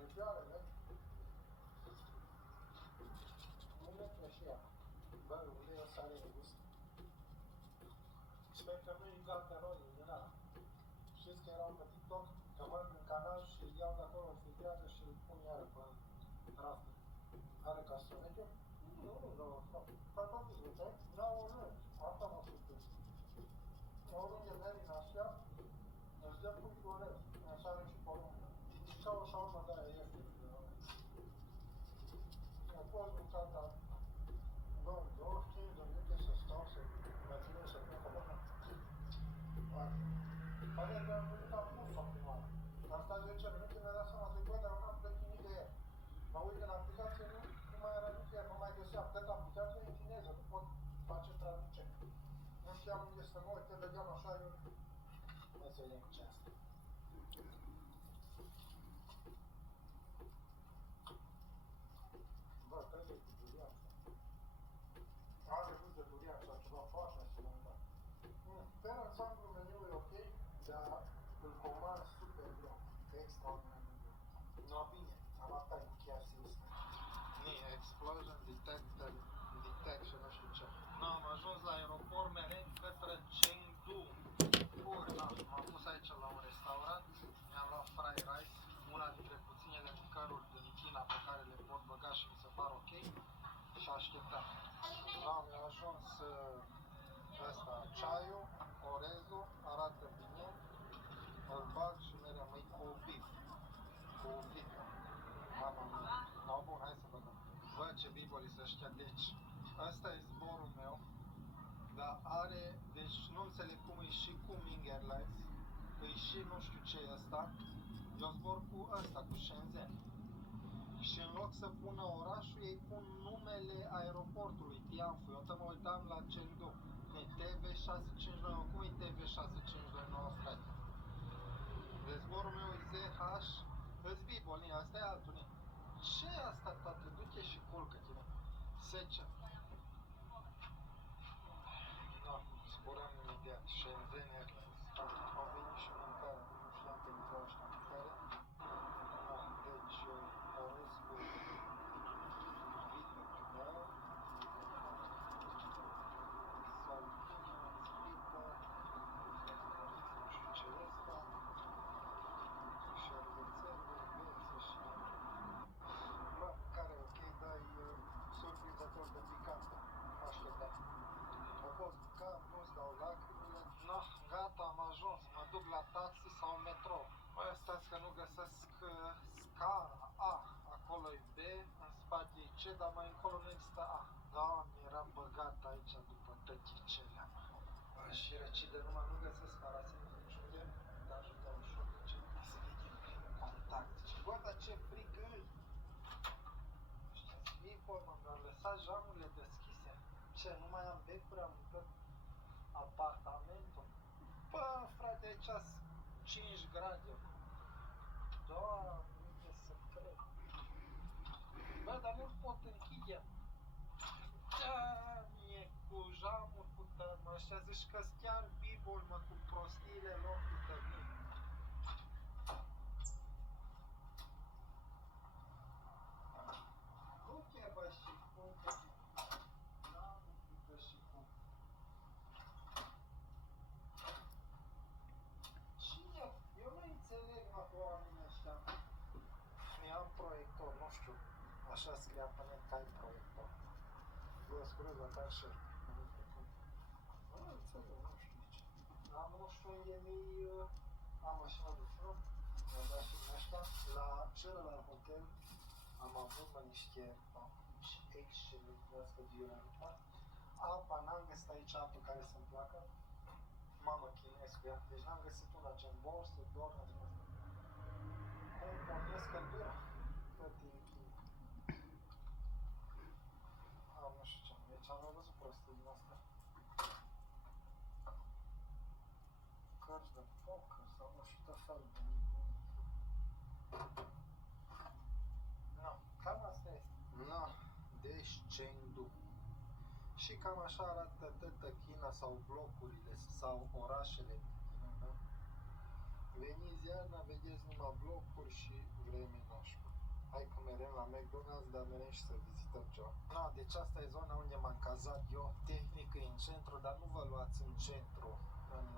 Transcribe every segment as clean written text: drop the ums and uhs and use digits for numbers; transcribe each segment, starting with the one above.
aripioarele, nu merge și ea. Bă, unde e o sare de gust? Sper că nu-i galterolii din ăla. Știți că erau pe TikTok, că merg în canal și îl iau de acolo, îl filtrează și îl pun iară pe raftă. Are castraveche? Nu, probabil, uite, n-au orânci. Asta mă surprins. Oriunde mergi în Asia, îți dă punctul orez, în sare și porumb. Ca o șaurmă de aia ieftină. Am fost mâncat la 25 de minute să stau, să mă ținem să plec o bătă. Pare că am venit la pus-o prima oară. Am stat 10 minute, mi-a dat seama, zic, bă, dar nu am plătit nicăieri. Mă uit în aplicație, nu mai era nicăieri, nu mai găseam. Plec aplicația în chineză, nu pot face traducere. Nu știam unde să mă uit, te vedeam așa, eu... Hai să vedem ce asta. Bă, trebuie cu durian. Are gust de durian sau ceva foarte asemenea. Pe ansamblu meniul e ok, dar îl comand super greu, extraordinar de greu. No, bine, am asta e chiar serios. Explosion detection, nu știu ce. Am ajuns la aeroport mereu către Chengdu. M-am pus aici la un restaurant, mi-am luat fried rice, una dintre puținele mâncăruri din China pe care le pot băga și mi se par ok, și așteptam. Am ajuns ăsta, ceaiul, orezul, arată bine, îl bag și mereu măi cu bif, cu vită. Mama mea, no, bun, hai să băgăm. Bă, ce biboli să ăștia, deci, ăsta e zborul meu, dar are, deci nu înțeleg cum e și cu Ming Airlines, că e și nu știu ce e ăsta, eu zbor cu ăsta, cu Shenzhen. Și în loc să pună orașul, ei pun numele aeroportului, Tianfu. Eu mă uitam la Chengdu, e TV659, cum e TV659, frate? De zborul meu e ZH, îți biboli, asta e altul, ne? Ce e asta, tată? Du-te și culcă-te, ne? Secea. No, zburăm imediat, Shenzhen Airlines. Au venit și mâncare, nu știam că intrau ăștia mâncare. No, deci, orez cu vită cu mea, salchina, spită, nu știu ce e ăsta, șervețel, bețe și... Bă, care e ok, dar e surprinzător de picantă, nu așteptam. A fost picat, nu-ți dau lacrimile. No, gata, am ajuns, mă duc la taxi sau metro. Băi, stați că nu găsesc scara A, acolo e B, în spate e C, dar mai încolo nu există A. Doamne, eram băgat aici după tăchicelea. Bă, și răcide, numai nu găsesc parasinul niciunde, dar ajută ușor de ce. Să vedem primul contact. Bă, dar ce frig îi! Ăștia-s bifori, mă, mi-au lăsat jamurile deschise. Ce, nu mai am becuri, am uitat apartamentul? Bă, frate, aici-s 5 grade. Doamne, uite să cred. Bă, dar nu-l pot închide. Doamne, cu jamul, cu tărmă. Ăștia zici că-s chiar bibol, mă, cu prostiile lor, cu tămii. Du-te, bă, și cum-te și n-am și cum. Cine? Eu nu înțeleg, mă, pe oamenii ăștia. Mi-am proiector, nu știu. Așa scria pe net că ai proiector. Bă, scuze, dacă așa. Nu înțeleg, nu știu ce. Am nu știu unde mi-i... Am mașina de frum. Mi-am dat și din ăștia. La celălalt hotel am avut, mă, niște papuci excelent, vreați că violenta. Apa, n-am găsit aici apă care să-mi placă. Mamă, chinez cu ea. Deci n-am găsit una gen borsă, doar în asta. Cum pornesc căldura? Tot e închid. Nu știu ce am, deci am mai văzut prostii din astea. Cărți de poker sau nu știu tot felul de nebuni. No, cam asta este. No, deci Chengdu. Și cam așa arată China sau blocurile sau orașele din China, da? Veniți iarna vedeți numai blocuri și vreme nașpa. Hai că merem la McDonald's, dar merem și să vizităm ceva. No, deci asta e zona unde m-am cazat eu. Tehnic e în centru, dar nu vă luați în centru în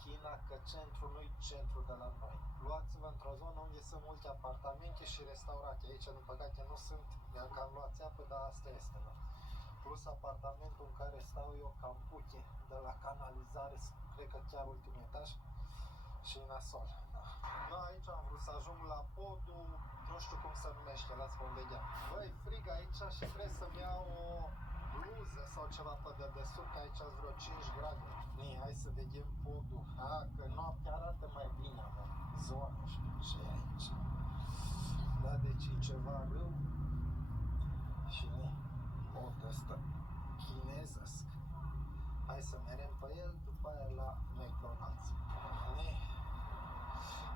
China, că centru nu-i centru de la noi. Luați-vă într-o zonă unde sunt multe apartamente și restaurante. Aici, din păcate, nu sunt. Mi-am cam luat apă, dar asta este, nu? Plus apartamentul în care stau eu, Campuche, de la canalizare, cred că chiar ultimul etaj, și nasol. Da, aici am vrut să ajung la podul, nu știu cum se numește, las vom vedea. Băi, frig aici și trebuie să-mi iau o bluză sau ceva pe dedesubt, că aici sunt vreo 5 grade. Nii, hai să vedem podul. Că noaptea arată mai bine, mă. Zona, nu știu ce e aici. Da, deci e ceva râu. Și nii, podul ăsta chinezesc. Hai să merem pe el, după aia la McDonald's. Nii.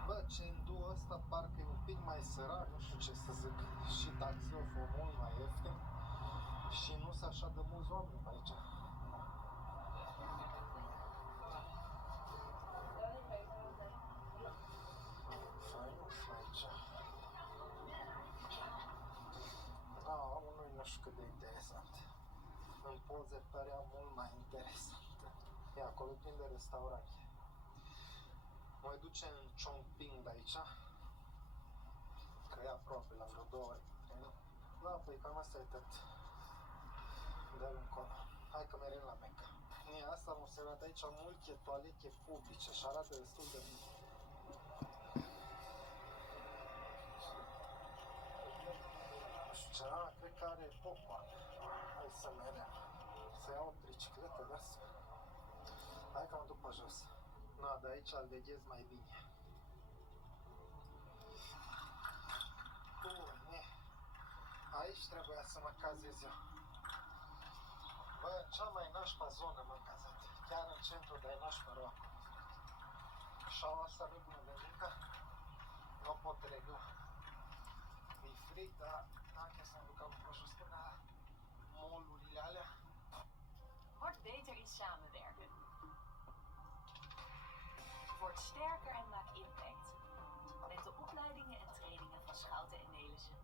Bă, Chengdu ăsta parcă e un pic mai sărat, nu știu ce să zic. Și taxiul a fost mult mai ieftin. Și nu sunt așa de mulți oameni pe aici. Frumos aici. Da, unul nu știu cât de interesant. În poze părea mult mai interesant. E acolo plin de restaurante. Mă duce în Chongqing de aici. Că e aproape, la vreo 2 ore. Da, păi cam asta e tot. De-al încolo. Hai că merem la Mecca. Nie, asta am observat aici multe toalete publice și arată destul de bine. Nu știu ce, cred că are popcorn. Hai să merem. Să iau o tricicletă de asta. Hai că mă duc pe jos. Na, de aici îl vedeți mai bine. Bune. Aici trebuia să mă cazez eu. Bă, în cea mai nașpa zonă m-am cazat. Chiar în centru de nașpa rău. Șaua asta nebună de mică. Nu pot regla. E frig, dar dacă să-mi duc acum pe jos până la mall-urile alea. Word beter in samenwerken. Word sterker en maak impact. Met de opleidingen en trainingen van Schouten en Nelissen.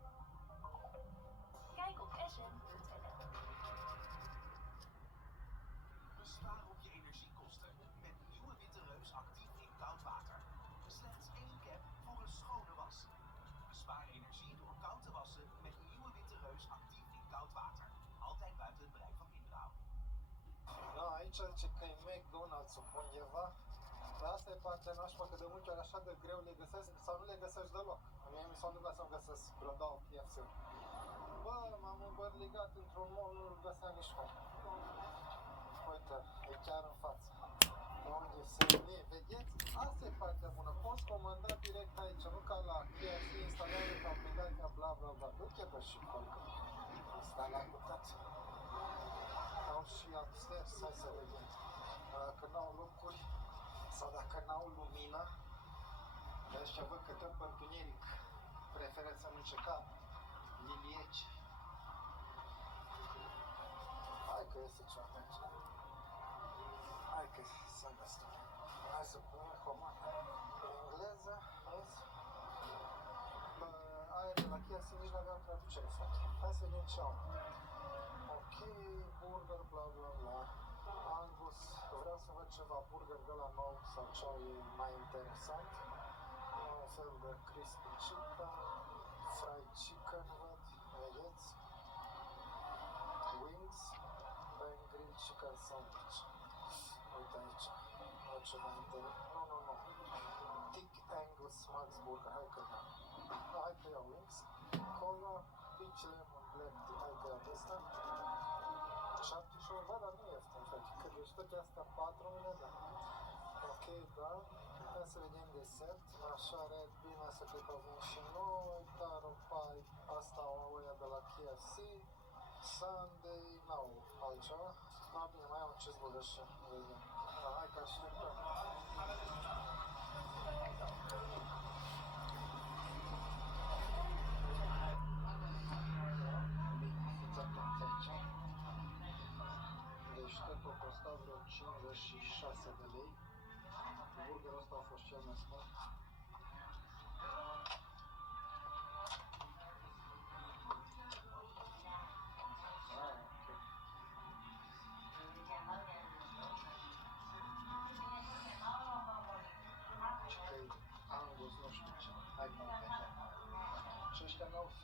Kijk op sn.nl. Bespaar op je energiekosten met nieuwe Witte Reus actief in koud water. Slechts 1 cap voor een schone was. Bespaar energie door koud te wassen met nieuwe Witte Reus actief in koud water. Altijd buiten het bereik van kinderen houden. Da, aici zice că e McDonald's undeva. Dar asta e partea nașpa, că de multe ori așa de greu le găsesc sau nu le găsești deloc. Mie mi s-a întâmplat să-mi găsesc vreo 2 KFC-uri. Bă, m-am îmbărligat într-un mall, nu-l găseam nici cum. Uite, e chiar în față. Unde se ne vedeți? Asta e partea bună. Poți comanda direct aici, nu ca la KFC, instalare pe aplicația, bla bla bla. Nu chebă și colcă. Instalat cu tot. Au și upstairs, hai să vedem. Dacă n-au locuri sau dacă n-au lumină, de ăștia văd că dă pe întuneric. Preferă să nu încerca lilieci. Hai că este ceva pe aici. Hai că sunt destul. Hai să punem comanda în engleză, vezi? Bă, aia de la KFC nici n-aveam traducere, frate. Hai să vedem ce au. Ok, burger, bla bla bla. Angus, vreau să văd ceva burger de la nou sau ce au ei mai interesant. Un fel de crispy chicken, fried chicken, văd, vedeți? Wings, bang grilled chicken sandwich. Uite aici, au ceva interesant. Nu. Thick Angus Max Burger, hai că da. Hai că iau wings. Cola, peach lemon black tea, hai că iau de ăsta. 78, bă, dar nu e ieftin, frate. Că deci toate astea 4 mile, da. Ok, da. Hai să vedem desert. Așa, Red Bean, asta cred că au venit și noi. Taro Pie, asta au ăia de la KFC. Sunday, n-au altceva. Da, bine, mai am un cheeseburger și vedem. Da, hai că așteptăm. Deci totul a costat vreo 56 de lei. Burgerul ăsta a fost cel mai scump.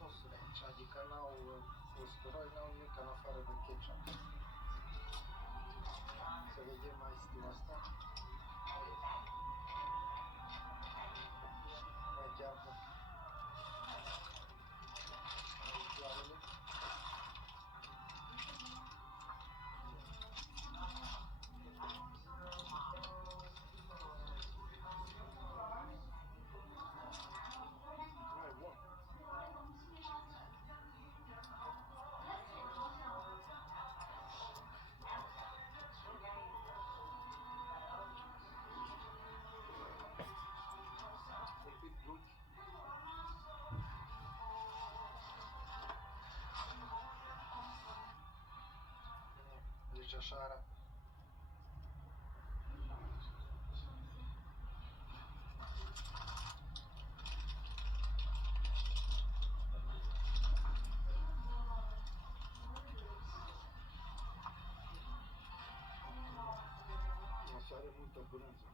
sosuri aici, adică n-au usturoi, n-au nimic în afară de ketchup. Să vedem mai stil asta. Mai ghearbă. Floarele. Mai bun. Un pic dulci. Deci așa arată. Asta are multă brânză.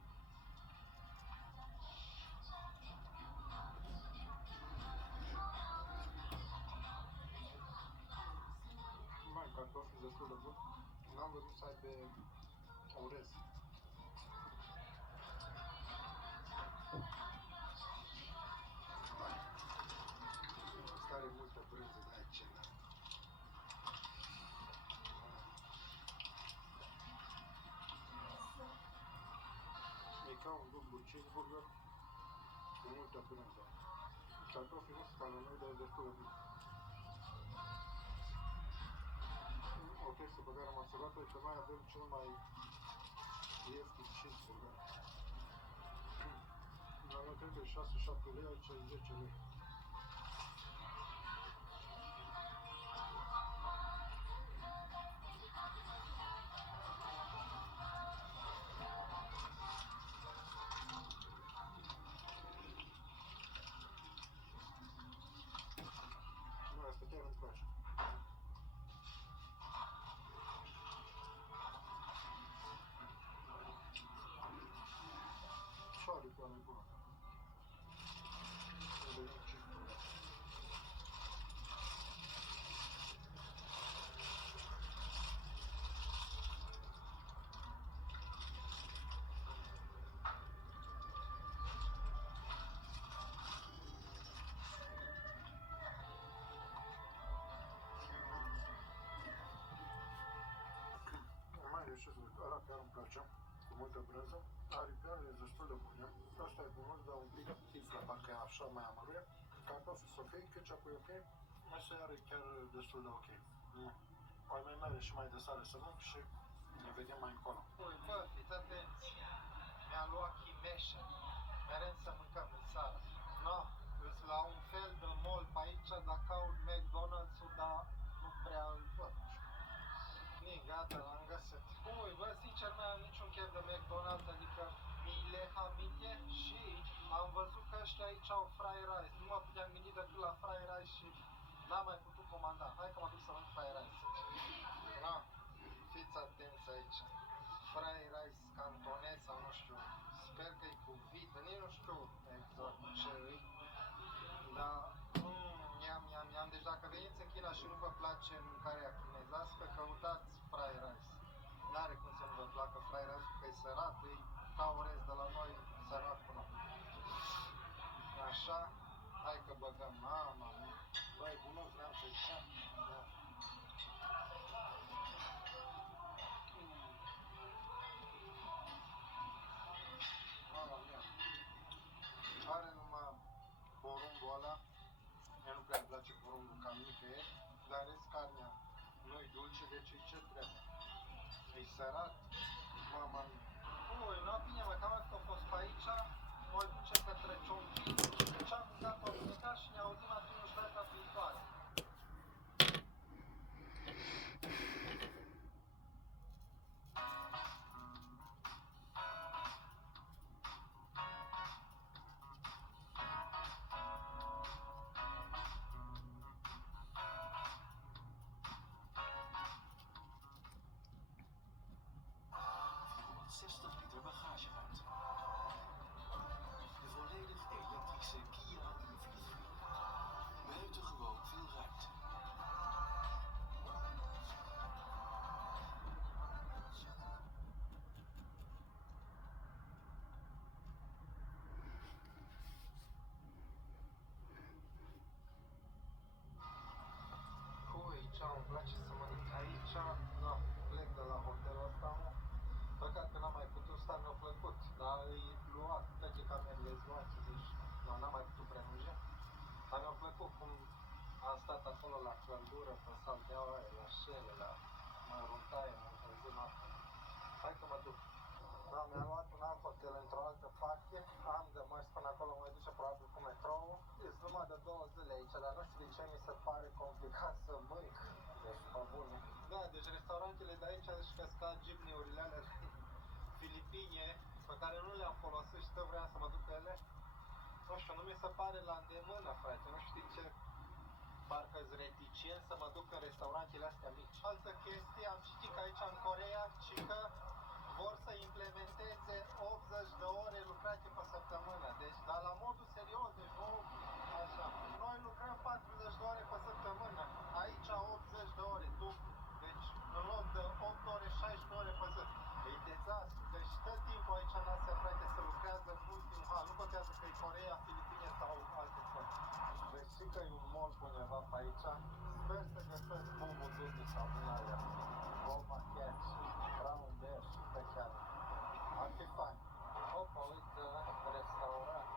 Mai cartofi destul de bun. N-am văzut să aibă orez. Asta are multă brânză de aici. E ca un dublu cheeseburger cu multă brânză. Cartofii nu sunt ale mei, dar e destul de bun. O chestie pe care am observat-o e că noi avem cel mai ieftin cheeseburger. La noi trebuie 6-7 lei, aici e 10 lei. Nu, asta chiar îmi place. Și aripioara e bună. Să vedem ce spune. Mai reușesc să ăla chiar îmi place, cu multă brânză. Aripioarele e destul de bune. Asta e bunul, dar un pic chiflă, parcă e așa mai amăruie. Cartofii sunt ok, ketchup-ul e ok. Asta iar e chiar destul de ok. Ai mai mere și mai de sare să mânc și ne vedem mai încolo. Ui, bă, fiți atenți. Mi-am luat chimeșă. Mereu să mâncăm în seara. No, îs la un fel de mall pe aici, dar caut McDonald's-ul, dar nu prea îl văd. Nici gata, l-am găsit. Ui, bă, sincer, nu am niciun chef de McDonald's, adică mi-le hamite și am văzut că ăștia aici au fried rice. Nu mă puteam gândi decât la fried rice și n-am mai putut comanda. Hai că mă duc să mănânc fried rice. No, fiți atenți aici. Fried rice cantonez sau nu știu. Sper că e cu vită, nici nu știu exact ce e. Dar, iam. Deci dacă veniți în China și nu vă place mâncarea chinezească, căutați fried rice. N-are cum să nu vă placă fried rice, că e sărat, e ca orez de la noi, sărat cu noi. Așa, hai că băgăm, mama mea. Băi, bunos, n-am să zicea. Da. Mama mea. Are numai porumbul ăla. Mie nu prea îmi place porumbul ca nicăieri, dar rest carnea nu-i dulce, deci e ce trebuie. E sărat, mama mea. Ui, nu bine, mă, cam atât a fost pe aici, mă duce către Ciompi, deci am dat o mica și ne auzim atunci data viitoare. căldură pe salteaua aia, la șele, la măruntaie, mă încălzi noaptea. Hai că mă duc. Da, mi-am luat un alt hotel într-o altă parte, am de mers până acolo, mă duce probabil cu metrou. Ești numai de 2 zile aici, dar nu știu de ce mi se pare complicat să mânc. Deci, pe bune. Da, deci restaurantele de aici își căsca jeepney-urile alea filipine, pe care nu le-am folosit și tot vreau să mă duc pe ele. Nu știu, nu mi se pare la îndemână, frate, nu știu ce. Parcă-s reticent să mă duc în restaurantele astea mici. Altă chestie, am citit că aici în Coreea, ci că vor să implementeze 80 de ore lucrate pe săptămână. Deci, dar la modul serios, deci nu așa. Noi lucrăm 40 de ore pe săptămână. Aici 80 de ore, dublu. Deci, în loc de 8 ore, 16 ore pe zi. E dezastru. Deci, tot timpul aici în Asia, frate, se lucrează în ultim hal. Nu contează că e Coreea, Filipine sau alte țări. Deci, și că e un mall pe undeva pe aici. Sper să găsesc bubul dudu sau din alea. Boba Cat și Brown Bear și pe chiar. Ar fi fain. Opa, uite, restaurant.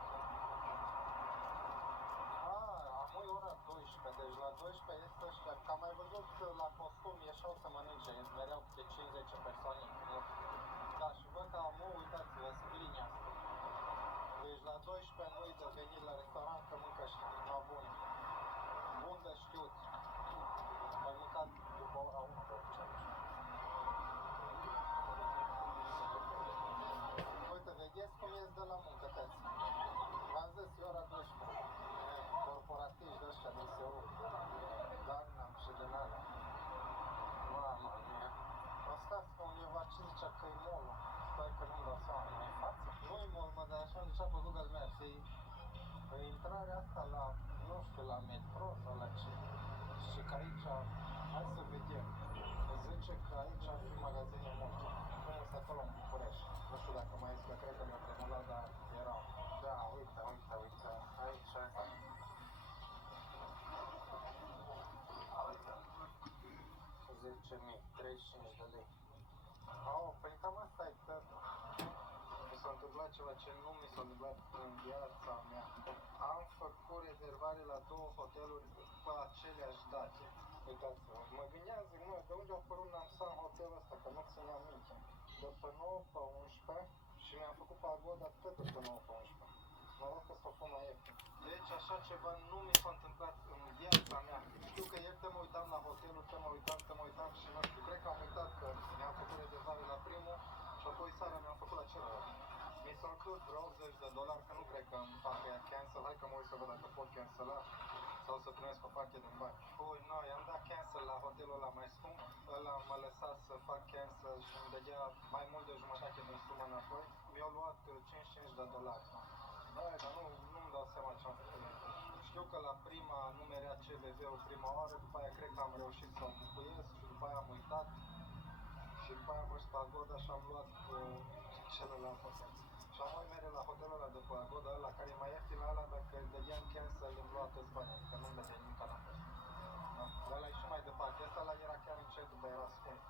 Am ora 12, deci la 12 este ăștia. Că am mai văzut că la costum ieșeau să mănânce, mereau câte 50 persoane. Da, și văd că am uitați-vă, scrinia asta. Deci la 12 nu-i de venit la restaurant, că mâncă ăștia. La bun. Bun de știut. Mai mâncat după ora 1 de ce. Uite, vedeți cum ies de la muncă, tăți. V-am zis, e ora 12. Corporativi de ăștia din Seul. Gangnam și din alea. Mama mea. Stați că undeva ce zicea că e mall-ul. Stai că nu-mi dau seama, mai în față. Nu-i mall, mă, dar așa zicea pe Google Maps. E intrarea asta la, nu știu, la metro sau la ce. Și că aici, hai să vedem. Zice că aici ar fi magazine multe. Cum este acolo în București. Nu știu dacă mai este, cred că mi-au tremulat, dar erau. Da, uite, uite, uite. Aici. Uite. 10.000, 35 de lei. Păi cam asta e că mi s-a întâmplat ceva ce nu mi s-a întâmplat în viața mea. Am făcut rezervare la 2 hoteluri pe aceleași date. Uitați-vă, mă gândeam, zic, mă, de unde a apărut Namsan hotelul ăsta, că nu țineam minte. De pe 9 pe 11 și mi-am făcut pagoda tot de pe 9 pe 11. Noroc că s-a fost mai ieftin. Deci așa ceva nu mi s-a întâmplat în viața mea. Știu că ieri te mă uitam la hotelul, te mă uitam și nu știu, cred că am uitat că mi-am făcut rezervare la primul și apoi seara mi-am făcut la celălalt. Mi s-au înclus vreo 80 de dolari, că nu cred că îmi fac ea cancel. Hai că mă uit să văd dacă pot cancela sau să primesc o parte din bani. Păi, nu, i-am dat cancel la hotelul ăla mai scump. Ăla m-a lăsat să fac cancel și îmi dădea mai mult de jumătate din sumă înapoi. Mi-au luat 55 de dolari. Băi, dar nu-mi dau seama ce am făcut. Știu că la prima nu merea CVV-ul prima oară, după aia cred că am reușit să o bucuiesc și după aia am uitat. Și după aia am mers pe Agoda și am luat celălalt hotel. Și am mai mere la hotelul ăla de pe Agoda, ăla care e mai ieftin la ăla, dacă îl dădeam cancel îmi lua toți banii, adică nu-mi dădea nimic înapoi. Da? Dar ăla e și mai departe, ăsta ăla era chiar încet, dar era scump.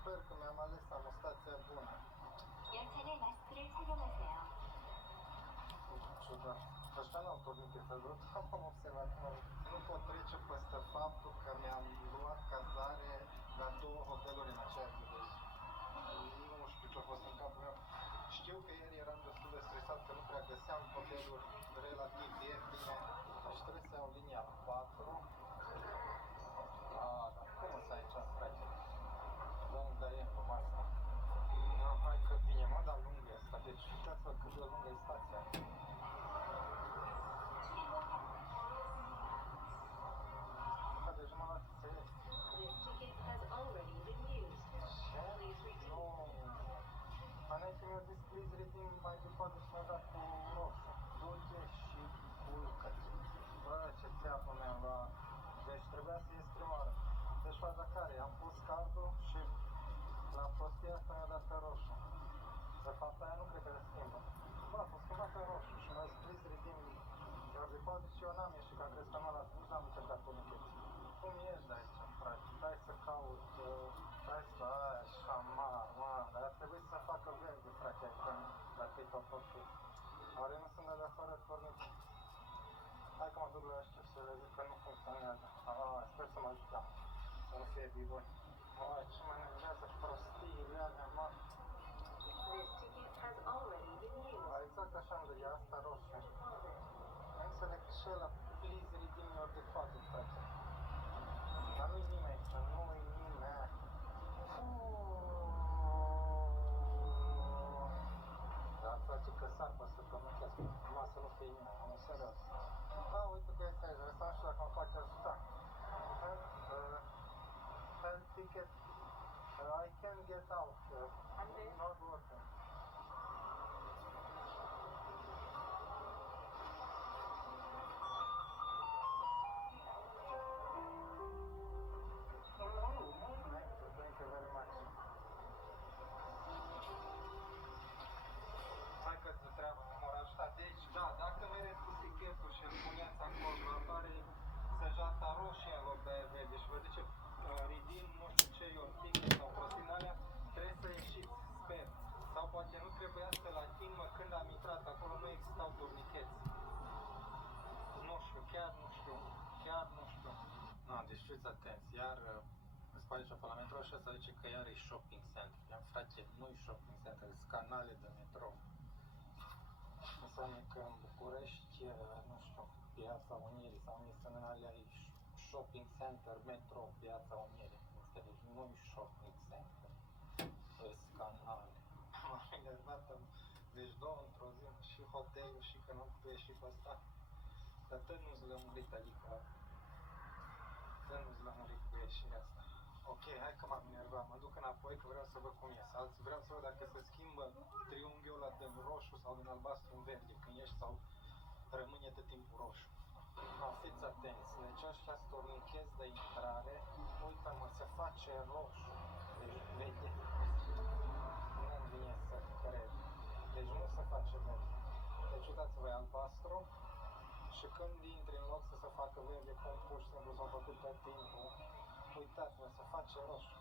Sper că mi-am ales amustația bună. 열차는 마스크를 착용하세요. Ciudat. Ăștia n-au pornit pe văzut, am observat că nu pot trece peste faptul că mi-am luat cazare la 2 hoteluri în aceeași zi. Nu știu ce a fost în capul meu. Știu că ieri eram destul de stresat că nu prea găseam hoteluri relativ ieftine. Deci trebuie să iau linia 4. Dar cum o să aici, frate? Lungă e cum asta. Hai că vine, mă, dar lungă e asta. Deci uitați-vă cât de lungă e stația. Deci mă las să ies. This ticket has already been used. Please return. Nu. Înainte mi-a zis, please redeem mai departe și mi-a dat cu roșu. Du-te și culcă-te. Bă, ce țeapă mi-am luat. Deci trebuia să ies prima oară. Deci faza care? Am pus cardul și la prostia asta mi-a dat pe roșu. De fapt Oare nu sunt alea fără cornet? Hai că mă duc la ăștia să le zic că nu funcționează. Sper să mă ajutăm. Să nu fie bigoni. Ce mă enervează prostiile alea, mă. This ticket has already been used. Exact așa am de asta roșie. Nu înțeleg și ăla, please redeem your deposit, frate. Dar nu-i nimeni aici, nu-i nimeni. Dar frate că s-ar să comunicați, numai să nu fie nimeni, am serios. Uite că este aici, asta nu știu dacă mă poate ajuta. Hell ticket, I can get out, not working. Thank you very much. Hai că de treabă, m-au ajutat. Deci, da, dacă mereți cu tichetul și îl puneți acolo, apare săgeata roșie în loc de aia verde și vă zice redeem, nu știu ce, your ticket sau prostin alea, trebuie să ieșiți, sper. Sau poate nu trebuia să la timp când am intrat, acolo nu existau turnicheți. Nu știu, chiar nu știu. Deci fiți atenți, iar îți pare aici pe la metro așa să zice că iar e shopping center. I-am frate, nu-i shopping center, sunt canale de metro. Înseamnă că în București, nu știu, Piața Unirii sau unde sunt alea, e shopping center, metro, Piața Unirii. Înțelegi? Nu-i shopping center, sunt canale. M-am enervat, deci două într-o zi, și hotelul și că nu am putut ieși pe ăsta. Dar tot nu-ți lămurit, adică tot nu-ți lămurit cu ieșirea asta. Ok, hai că m-am enervat, mă duc înapoi că vreau să văd cum ies. Alții vreau să văd dacă se schimbă triunghiul ăla din roșu sau din albastru în verde când ieși sau rămâne tot timpul roșu. Fiți atenți, deci ăștia stornicheți de intrare, uite-mă, se face roșu. Deci, vedeți, nu-mi vine să cred. Deci nu se face verde. Deci uitați-vă, e albastru. Și când intri în loc să se facă verde, cum pur și simplu s-au făcut tot timpul, uitați-vă, se face roșu.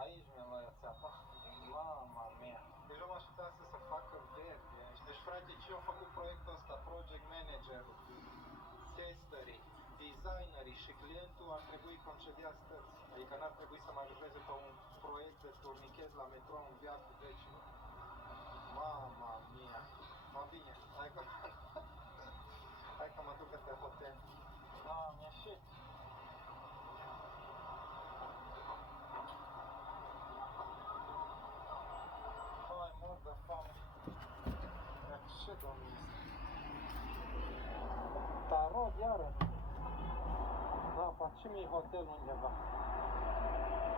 Aici mi-am luat țeapa. Mama mea! Deci am așteptat să se facă verde. Deci frate, ce a făcut proiectul ăsta? Project managerul, testerii, designerii și clientul ar trebui concediați toți. Adică n-ar trebui să mai lucreze pe un proiect de turnichet la metro în viață, deci... Mama mia! Mă bine, hai că mă duc către hotel. Am ieșit. Hai, mor de foame. Ce domnul este? Tarot, iară. Da, pe ce mi-e hotel undeva?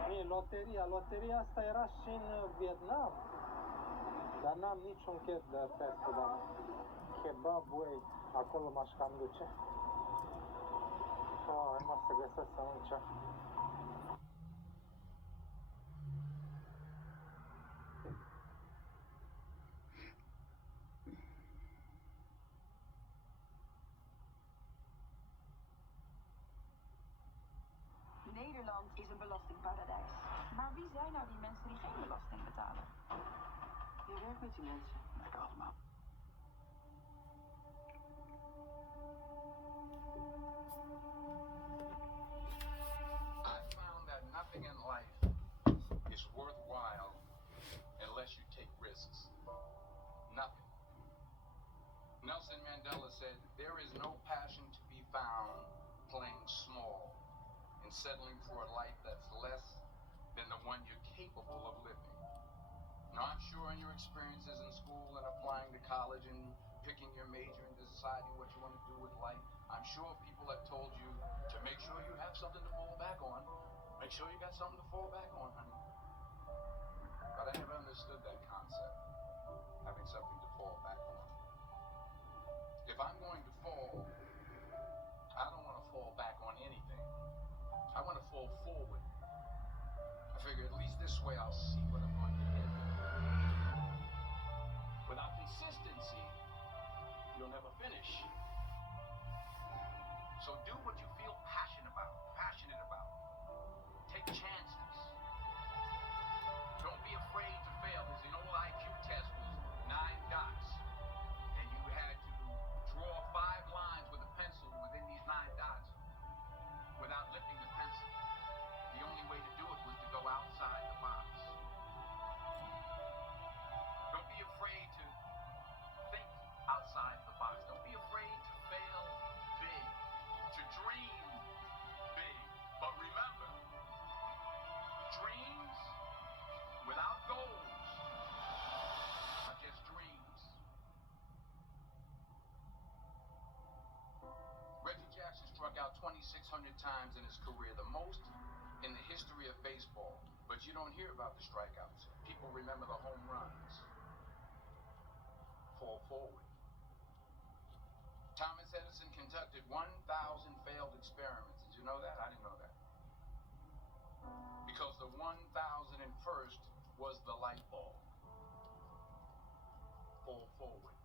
Mi-e loteria asta era și în Vietnam. Dar n-am niciun chef de fast food, dar Kebab Way, acolo m-aș cam duce. Mă să găsesc să mânce. Nederland is een belastingparadijs. Maar wie zijn nou die mensen die geen belasting betalen? Je werkt met die mensen. Lekker allemaal. I found that nothing in life is worthwhile unless you take risks. Nothing. Nelson Mandela said, there is no passion to be found playing small and settling for a life that's less than the one you're capable of living. Now, I'm sure in your experiences in school and applying to college and picking your major and deciding what you want to do with life, I'm sure people have told you to make sure you have something to fall back on. Make sure you got something to fall back on, honey. But I never understood that concept, having something to fall back on. If I'm going to fall, I don't want to fall back on anything. I want to fall forward. I figure at least this way I'll see what I'm going to get. Without consistency, you'll never finish. So do what you feel passionate about. Take chances. Don't be afraid to fail. There's an old IQ test was 9 dots, and you had to 2,600 times in his career, the most in the history of baseball. But you don't hear about the strikeouts. People remember the home runs. Fall forward. Thomas Edison conducted 1,000 failed experiments. Did you know that? I didn't know that. Because the 1,001st was the light bulb. Fall forward.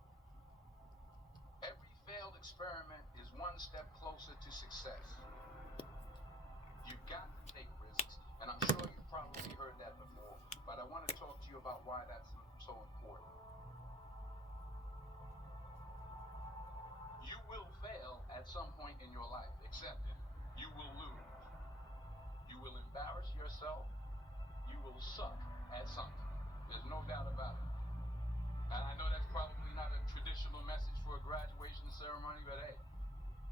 Every failed experiment is one step closer to success. You've got to take risks, and I'm sure you've probably heard that before, but I want to talk to you about why that's so important. You will fail at some point in your life. Accept it. You will lose. You will embarrass yourself. You will suck at something. There's no doubt about it. And I know that's probably not a traditional message for a graduation ceremony, but hey,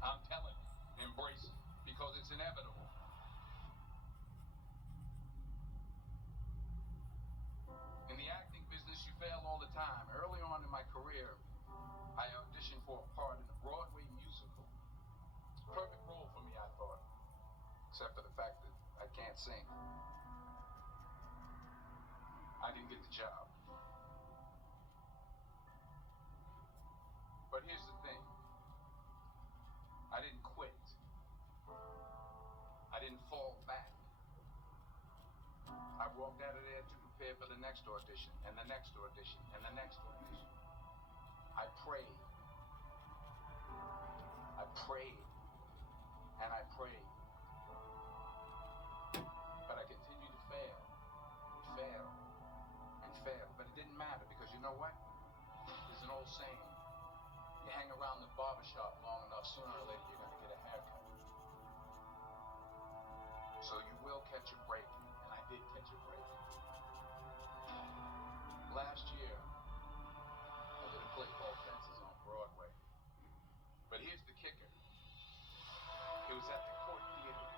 I'm telling you, embrace it, because it's inevitable. In the acting business, you fail all the time. Early on in my career, I auditioned for a part in a Broadway musical. Perfect role for me, I thought, except for the fact that I can't sing. I didn't get the job. But here's the thing. I didn't quit. I didn't fall back. I walked out of there to prepare for the next audition, and the next audition, and the next audition. I prayed. I prayed. And I prayed. But I continued to fail. Fail. And fail. But it didn't matter, because you know what? There's an old saying. You hang around the barbershop long enough, sooner or later you're going to get a haircut. So you will catch a break, and I did catch a break. Last year, I did a play called Fences on Broadway. But here's the kicker. It was at the Court Theater.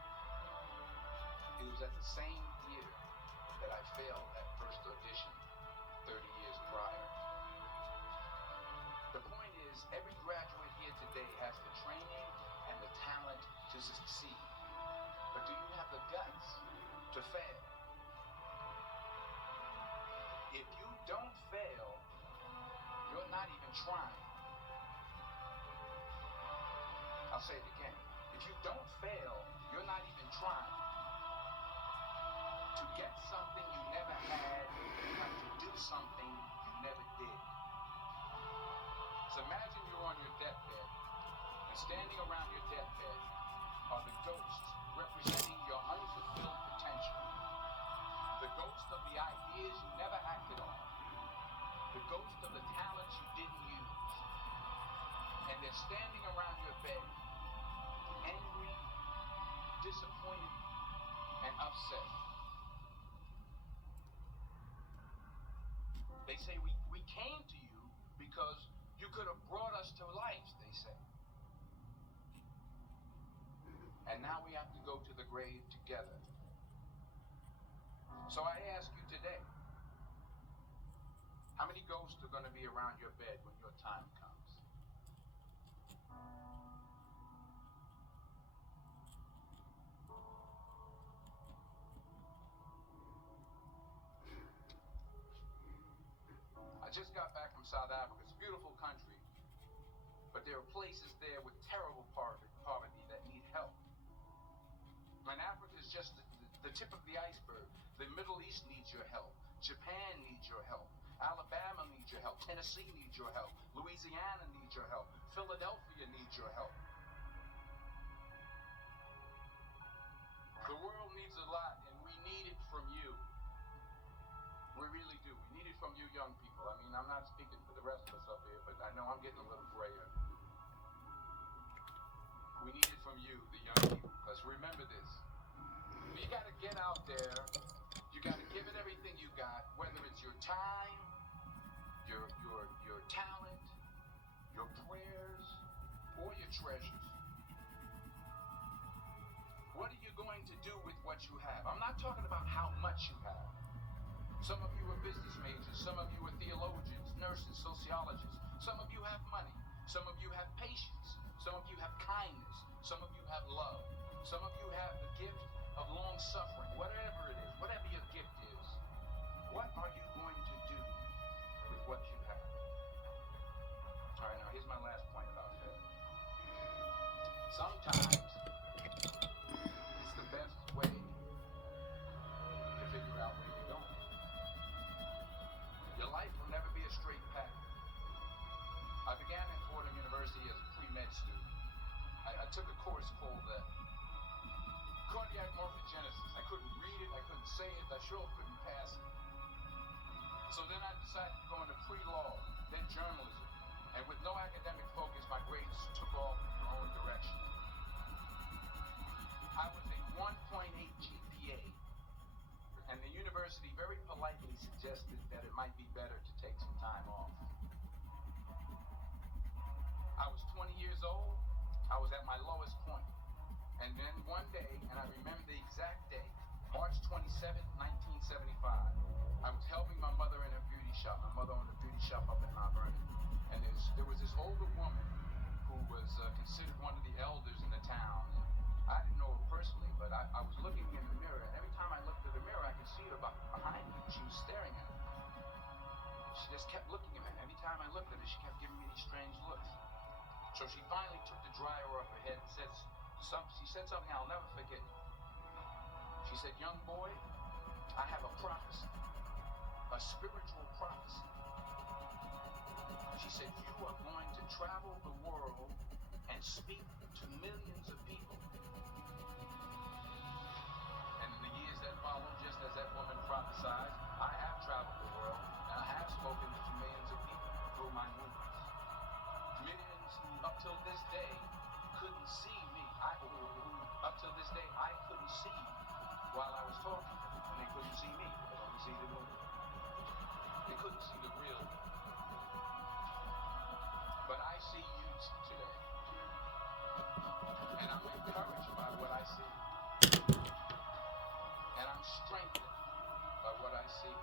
It was at the same theater that I failed at first audition 30 years prior. The point is, every graduate here today has the training and the talent to succeed. But do you have the guts to fail? If you don't fail, you're not even trying. I'll say it again. If you don't fail, you're not even trying. To get something you never had, you have to do something you never did. So imagine you're on your deathbed, and standing around your deathbed are the ghosts representing your unfulfilled potential. The ghost of the ideas you never acted on. The ghost of the talents you didn't use. And they're standing around your bed, angry, disappointed, and upset. They say, we came to you because you could have brought us to life, they say. And now we have to go to the grave together. So I ask you today, how many ghosts are going to be around your bed when your time comes? I just got back from South Africa. It's a beautiful country, but there are places there with terrible poverty that need help. And Africa is just the tip of the iceberg. The Middle East needs your help. Japan needs your help. Alabama needs your help. Tennessee needs your help. Louisiana needs your help. Philadelphia needs your help. The world needs a lot, and we need it from you. We really do. We need it from you young people. I mean, I'm not speaking for the rest of us up here, but I know I'm getting a little grayer. We need it from you, the young people. Because remember this. You got to get out there. You got to give it everything you got, whether it's your time, your talent, your prayers, or your treasures. What are you going to do with what you have? I'm not talking about how much you have. Some of you are business majors. Some of you are theologians, nurses, sociologists. Some of you have money. Some of you have patience. Some of you have kindness. Some of you have love. Some of you have the gift of long suffering. Whatever it is, whatever your gift is, what are you going to do with what you have? All right, now here's my last point about failure. Sometimes it's the best way to figure out where you're going. Your life will never be a straight path. I began at Fordham University as a pre-med student. I took a course called cardiac morphogenesis. I couldn't read it, I couldn't say it, I sure couldn't pass it. So then I decided to go into pre-law, then journalism. And with no academic focus, my grades took off in their own direction. I was a 1.8 GPA, and the university very politely suggested that it might be better to take some time off. I was 20 years old, I was at my lowest point. And then one day, and I remember the exact day, March 27th, 1975, I was helping my mother in her beauty shop. My mother owned a beauty shop up in Mount Vernon. And there was this older woman who was considered one of the elders in the town. And I didn't know her personally, but I was looking in the mirror, and every time I looked at the mirror, I could see her behind me. She was staring at me. She just kept looking at me. Every time I looked at her, she kept giving me these strange looks. So she finally took the dryer off her head and she said something I'll never forget. She said, "Young boy, I have a prophecy, a spiritual prophecy." She said, "You are going to travel the world and speak to millions of people." And in the years that followed, just as that woman prophesied, I have traveled the world and I have spoken to millions of people through my movements. Millions up till this day couldn't see me. Up till this day, I couldn't see while I was talking, and they couldn't see me. They could only see the movie. They couldn't see the real me. But I see you today, and I'm encouraged by what I see, and I'm strengthened by what I see.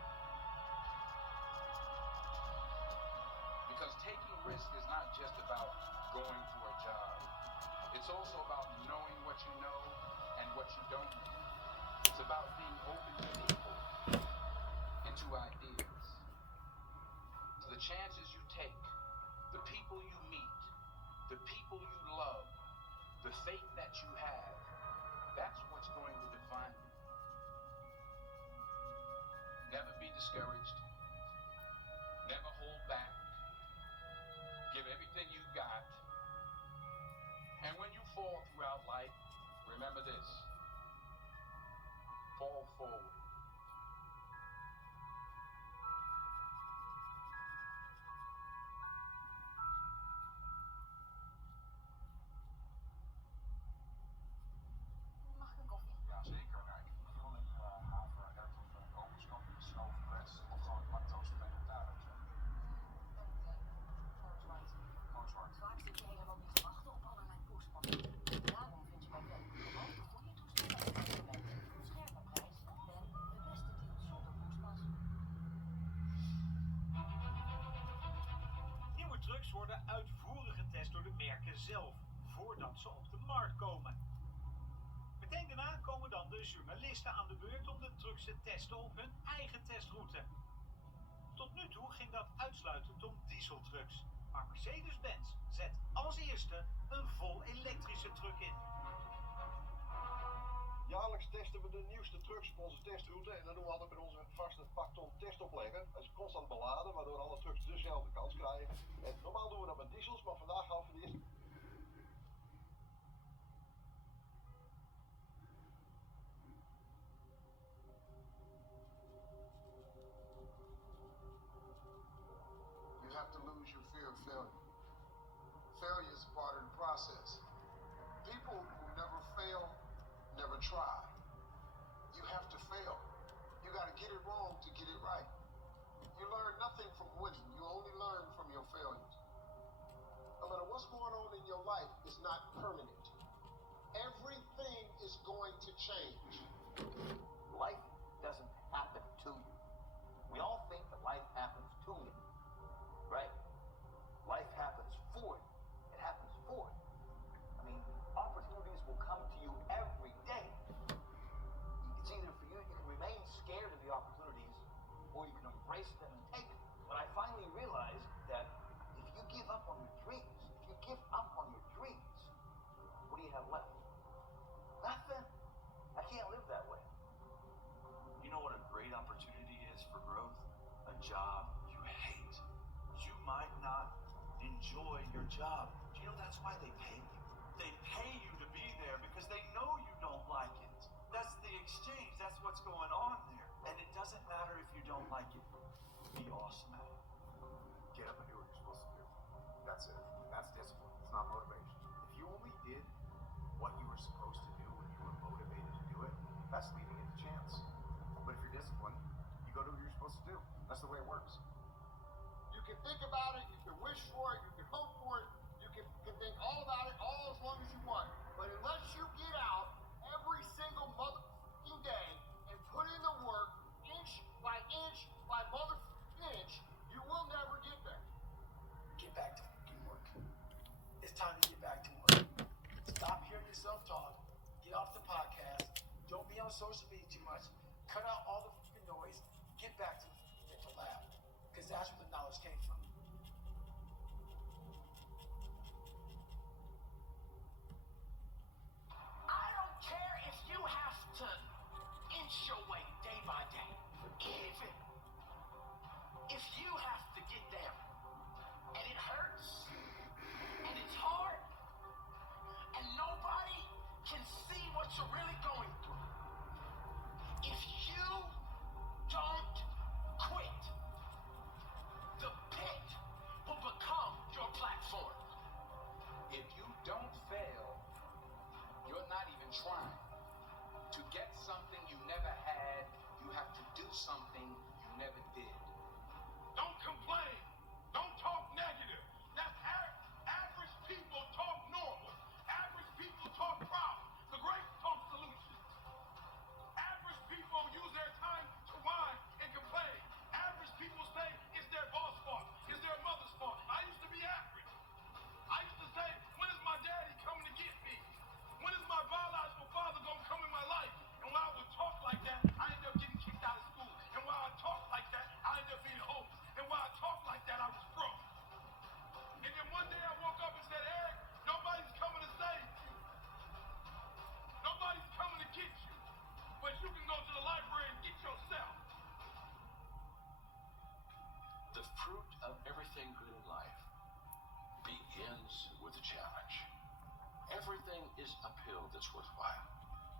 Because taking risk is not just about going for a job. It's also about knowing what you know and what you don't know. It's about being open to people and to ideas. To the chances you take, the people you meet, the people you love, the faith that you have, that's what's going to define you. Never be discouraged. Never hold back. Give everything you got. And when you fall throughout life, remember this: fall forward. Mag ik een koffie? Ja, zeker. Nou, ik heb vulling, haver, erwten, openskap, snowflakes of gewoon lactose vrij daar. Gewoon zwart. Vaak zit je helemaal niet te wachten op allerlei poespannen. Daarom vind je bij Velk gewoon de goede toestellen en argumenten. Scherpe prijs en de beste deal zonder poespas. Nieuwe trucks worden uitvoerig getest door de merken zelf, voordat ze op de markt komen. Meteen daarna komen dan de journalisten aan de beurt om de trucks te testen op hun eigen testroute. Tot nu toe ging dat uitsluitend om dieseltrucks, maar Mercedes-Benz zet als eerste een vol elektrische truck in. Jaarlijks testen we de nieuwste trucks op onze testroute en dat doen we altijd met onze vaste pakton testoplegger. Dat is constant beladen, waardoor alle trucks dezelfde kans krijgen. En normaal doen we dat met diesels, maar vandaag gaan we voor de eerste. You have to lose your fear of failure. Failure is part of the process. People who never fail never try. You have to fail. You got to get it wrong to get it right. You learn nothing from winning. You only learn from your failures. No matter what's going on in your life, it's not permanent. Everything is going to change. Life doesn't happen to you. We all think that life happens to me, right? Life happens for you. It happens for you. enjoy your job. Do you know that's why they pay you? They pay you to be there because they know you don't like it. That's the exchange. That's what's going on there. And it doesn't matter if you don't like it. Be awesome at it. Get up and do what you're supposed to do. That's it. That's discipline. It's not motivation. If you only did what you were supposed to do when you were motivated to do it, that's leaving it to chance. But if you're disciplined, you go do what you're supposed to do. That's the way it works. You can think about it, you can wish for it, you can hope for it, you can think all about it all as long as you want. But unless you get out every single motherfucking day and put in the work, inch by motherfucking inch, you will never get there. Get back to fucking work. It's time to get back to work. Stop hearing yourself talk. Get off the podcast. Don't be on social media too much. Cut out all the fucking noise. Get back to the mental lab. Because that's where the knowledge came from. I don't care if you have to inch your way day by day. Even if you have to get there and it hurts and it's hard and nobody can see what you're really going through. If you don't quit, the pit will become your platform. If you don't fail, you're not even trying. To get something you never had, you have to do something you never did. Don't complain. Don't talk negative. That's average people talk normal. Average people talk problems. The great talk solutions. Average people use their time to whine and complain. Average people say it's their boss' fault. It's their mother's fault. I used to be average. I used to say, when is my daddy coming to get me? When is my biological father going to come in my life? And while I would talk like that, I ended up getting kicked out of school. And while I talked like that, I ended up being homeless. And while I talked like that, I was broke. And then one day I woke up and said, Eric, nobody's coming to save you. Nobody's coming to get you. But you can go to the library and get yourself. The fruit of everything good in life begins with a challenge. Everything is uphill that's worthwhile.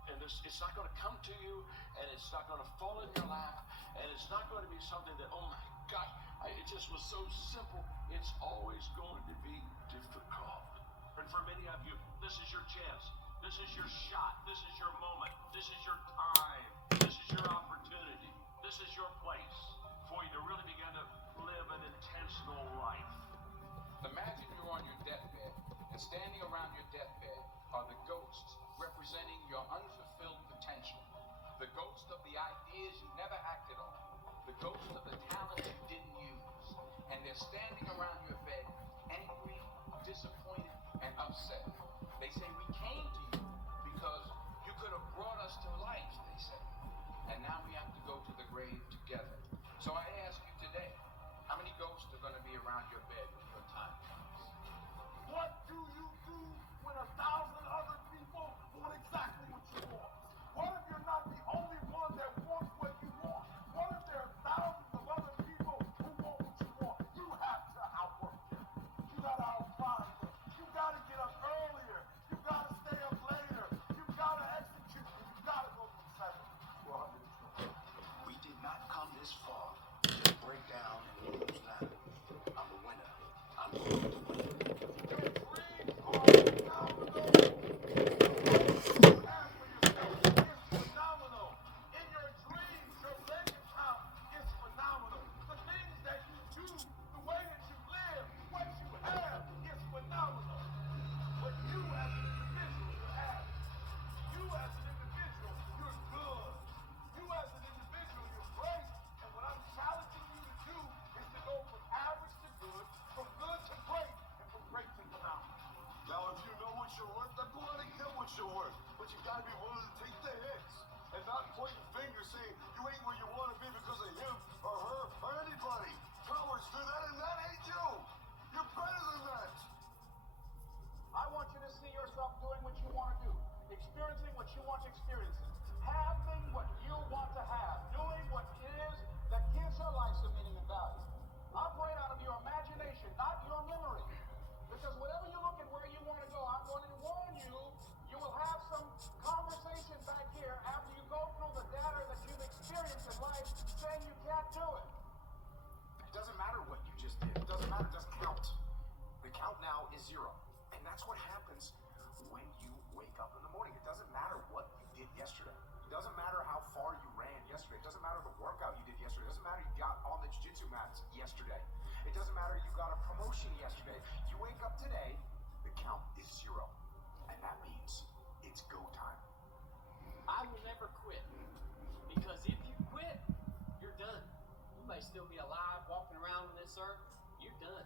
And it's not going to come to you, and it's not going to fall in your lap, and it's not going to be something that, oh my gosh, it just was so simple. It's always going to be difficult. And for many of you, this is your chance. This is your shot. This is your moment. This is your time. This is your opportunity. This is your place for you to really begin to live an intentional life. Imagine you're on your deathbed, and standing around your deathbed are the ghosts representing your unfulfilled potential. The ghost of the ideas you never acted on. The ghost of the talent you didn't use. And they're standing around your bed, angry, disappointed, and upset. They say, we came to you because you could have brought us to life, they say. And now we have to go to the grave together. So I ask you today, how many ghosts are going to be around your bed when your time comes? What do you do when 1,000 other people want exactly what you want? What if you're not the only one that wants what you want? What if there are thousands of other people who want what you want? You have to outwork them. You gotta outfind them. You gotta get up earlier. You gotta stay up later. You gotta execute. You gotta go from 7 to 120. We did not come this far to break down and lose now. I'm a winner. I'm going to win. Your dreams are phenomenal. You have for yourself is phenomenal. In your dreams, your bank account is phenomenal. The things that you do, the way that you live, what you have is phenomenal. But you as an individual, you're average. You as an individual, you're good. You as an individual, you're great. And what I'm challenging you to do is to go from average to good, from good to great, and from great to phenomenal. Now, if you know what you're worth, then go out and get what you're worth. But you gotta be willing to take the hits and not point your finger saying you ain't where you want to be because of him or her or anybody. Cowards do that and that ain't you. You're better than that. I want you to see yourself doing what you want to do, experiencing what you want to experience, having what you want to have, doing what it is that gives your life some meaning and value. Operate out of your imagination, not your memory. That's what happens when you wake up in the morning. It doesn't matter what you did yesterday. It doesn't matter how far you ran yesterday. It doesn't matter the workout you did yesterday. It doesn't matter you got on the jiu-jitsu mats yesterday. It doesn't matter you got a promotion yesterday. You wake up today, the count is 0. And that means it's go time. I will never quit. Because if you quit, you're done. You may still be alive walking around on this earth. You're done.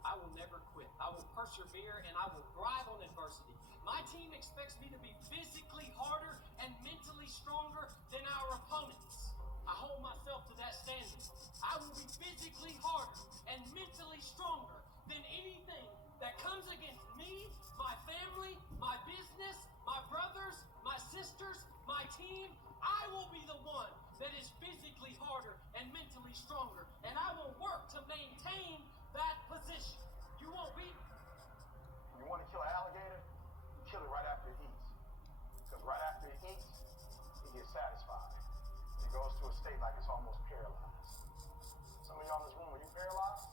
I will never quit. I will persevere and I will thrive on adversity. My team expects me to be physically harder and mentally stronger than our opponents. I hold myself to that standard. I will be physically harder and mentally stronger than anything that comes against me, my family, my business, my brothers, my sisters, my team. I will be the one that is physically harder and mentally stronger, and I will work to maintain that position. You won't beat me. You want to kill an alligator? You kill it right after it eats. Because right after it eats, it gets satisfied. It goes to a state like it's almost paralyzed. Some of y'all in this room, when you paralyzed,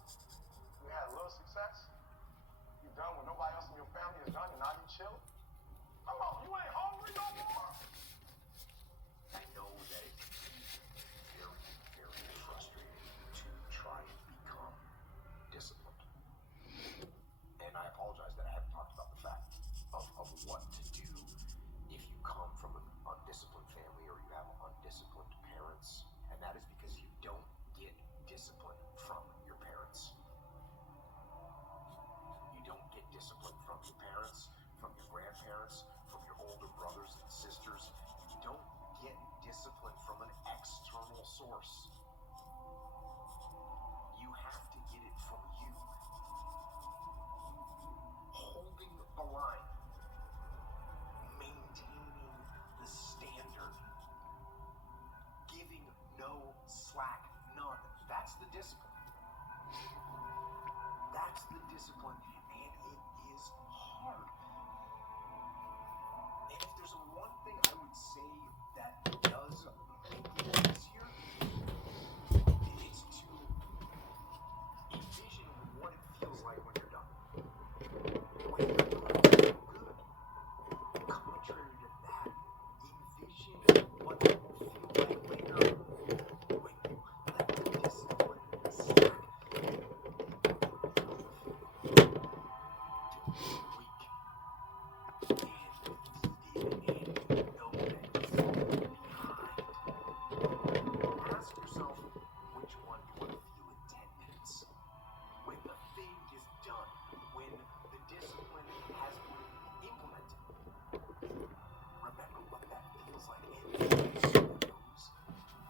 you had a little success, you done what nobody else in your family has done, and now you chill. Come on, you ain't hungry no more. I know that it can be very, very frustrating to try and become disciplined. And I apologize that I haven't talked about the fact of what to do if you come from an undisciplined family or you have undisciplined parents. And that is because you don't get discipline from your parents. You don't get discipline from your parents, from your grandparents, from your older brothers and sisters. You don't get discipline from an external source. You have to get it from you. Holding the line, maintaining the standard, giving no slack, none. That's the discipline. That's the discipline, and it is hard. And if there's one thing I would say that does make it easier, it's to envision what it feels like when you're done. When you're done, you feel good. Contrary to that, envision what it will feel like later when you let the discipline slack. Ask yourself which one you want to feel in 10 minutes. When the thing is done, when the discipline has been implemented, remember what that feels like. And those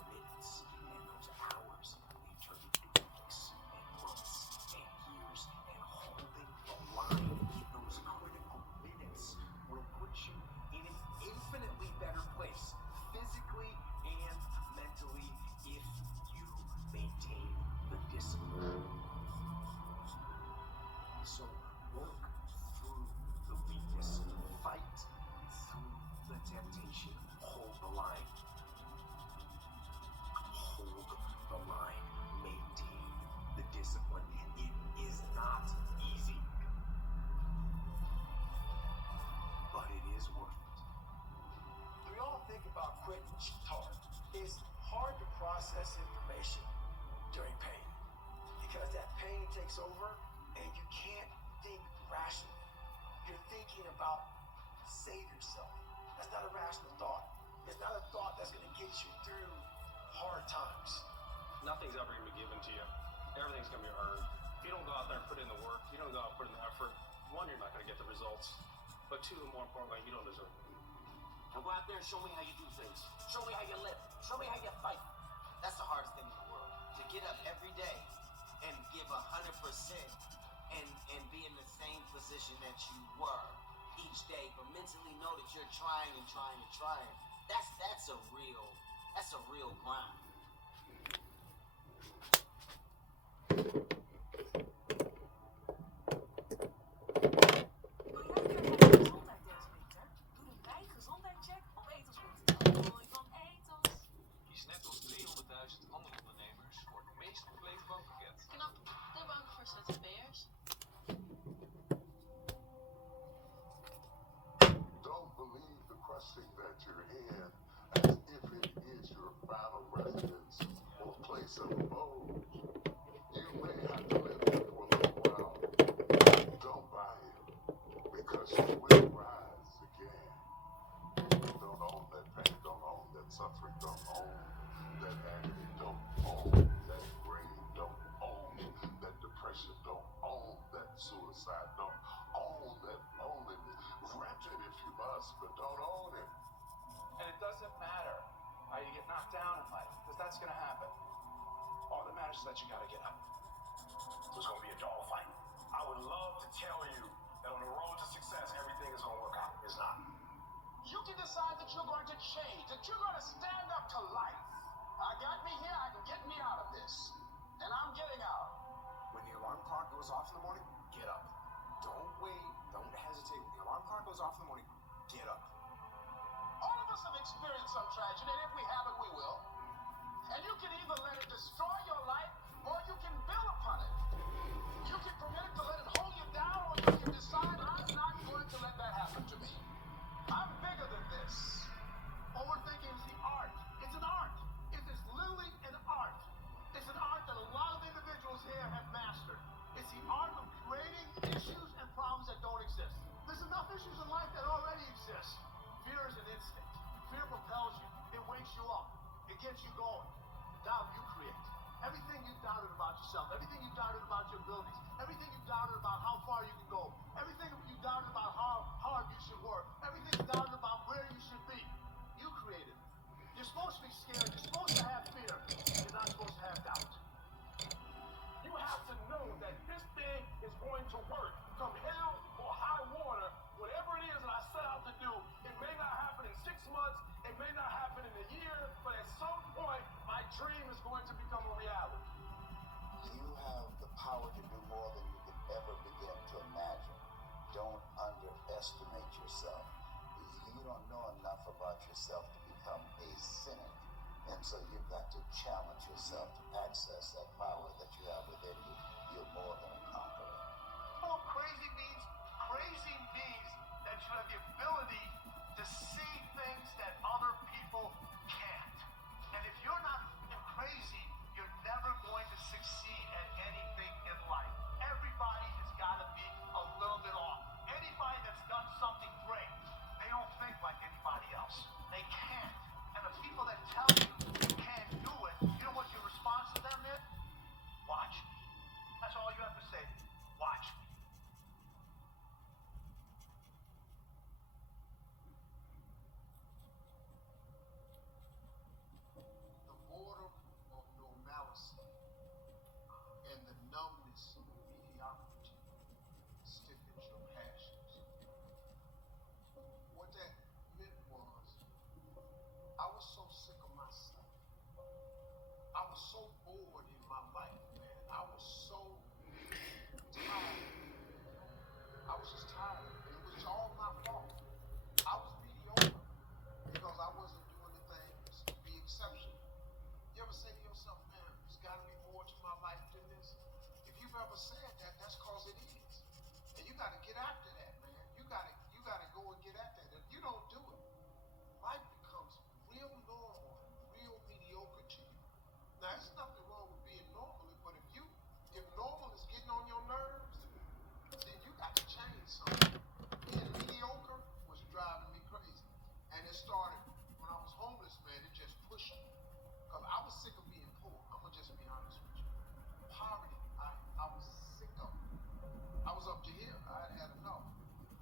minutes and those hours, they turn into weeks and months and years, and holding the line in those critical minutes will put you in an infinitely better place, physically and mentally, if you maintain the discipline. So work through the weakness, fight through the temptation, hold the line. Hold the line, maintain the discipline. It is not easy, but it is worth it. We all think about quitting hard. It's hard to process information during pain because that pain takes over and you can't think rationally. You're thinking about save yourself. That's not a rational thought. It's not a thought that's going to get you through hard times. Nothing's ever going to be given to you. Everything's going to be earned. If you don't go out there and put in the work, you don't go out and put in the effort, one, you're not going to get the results. But two, more importantly, you don't deserve it. Now go out there and show me how you do things. Show me how you live. Show me how you fight. That's the hardest thing in the world. To get up every day and give 100% and be in the same position that you were each day, but mentally know that you're trying and trying and trying. That's a real grind. Wil jij weer naar de gezondheid deze winter? Doe een wijngezondheidscheck op Ethos.nl. Mooi van Ethos. Kies net als 300.000 andere ondernemers voor het meest complete bankpakket. Knap, de bank voor ZZP'ers. residence or place of abode. You may have to live here for a little while. Don't buy it, because you will rise again. Don't own that pain, don't own that suffering, don't own that agony, don't own that grave, don't own that depression, don't own that suicide, don't own that loneliness. Rent it if you must, but don't own it. And it doesn't matter how you get knocked down in life, because that's going to happen. All that matters is that you got to get up. It's going to be a dog fight. I would love to tell you that on the road to success, everything is going to work out. It's not. You can decide that you're going to change, that you're going to stand up to life. I got me here, I can get me out of this. And I'm getting out. When the alarm clock goes off in the morning, get up. Don't wait. Don't hesitate. When the alarm clock goes off in the morning, get up. All of us have experienced some tragedy, and if we haven't, we will. And you can either let it destroy your life, or you can build upon it. You can permit it to let it hold you down, or you can decide, I'm not going to let that happen to me. I'm bigger than this. Overthinking is the art. It's an art. It is literally an art. It's an art that a lot of individuals here have mastered. It's the art of creating issues and problems that don't exist. There's enough issues in life that already exist. Fear is an instinct. Fear propels you. It wakes you up. It gets you going. Doubt you create. Everything you doubted about yourself, everything you doubted about your abilities, everything you doubted about how far you can go, everything you doubted about how hard you should work, everything you doubted about where you should be, you created. You're supposed to be scared. You're supposed to have fear. You're not supposed to have doubt. You have to know that this thing is going to work. Come hell or high water, whatever it is that I set out to do, it may not happen in 6 months, it may not happen in a year, but at some point, my dream is going to become a reality. You have the power to do more than you could ever begin to imagine. Don't underestimate yourself. You don't know enough about yourself to become a cynic. And so you've got to challenge yourself to access that power that you have within you. You're more than a conqueror. Oh, crazy means that you have the ability to see things that other people can't. And if you're not crazy, you're never going to succeed at anything in life. Everybody has got to be a little bit off. Anybody that's done something great, they don't think like anybody else. They can't. And the people that tell you you can't do it, you know what your response to them is? Watch me. That's all you have to say. Watch me. The boredom of normalcy and the numbness of mediocrity stiffens your passions. What that meant was, I was so sick of myself. I was so bored in my life, man. I was so tired. I was just tired. It was all my fault. I was mediocre because I wasn't doing the things to be exceptional. You ever say to yourself, man, there's got to be more to my life than this? If you've ever said that, that's because it is. And you got to get after that, man. You got to go and get at that. If you don't do it, life becomes real normal, real mediocre to you. Now, there's nothing wrong with being normal, but if normal is getting on your nerves, then you got to change something. Being mediocre was driving me crazy. And it started when I was homeless, man. It just pushed me. Because I was sick of being poor. I'm going to just be honest with you. Poverty, I was sick of it. I was up to here. I had had enough.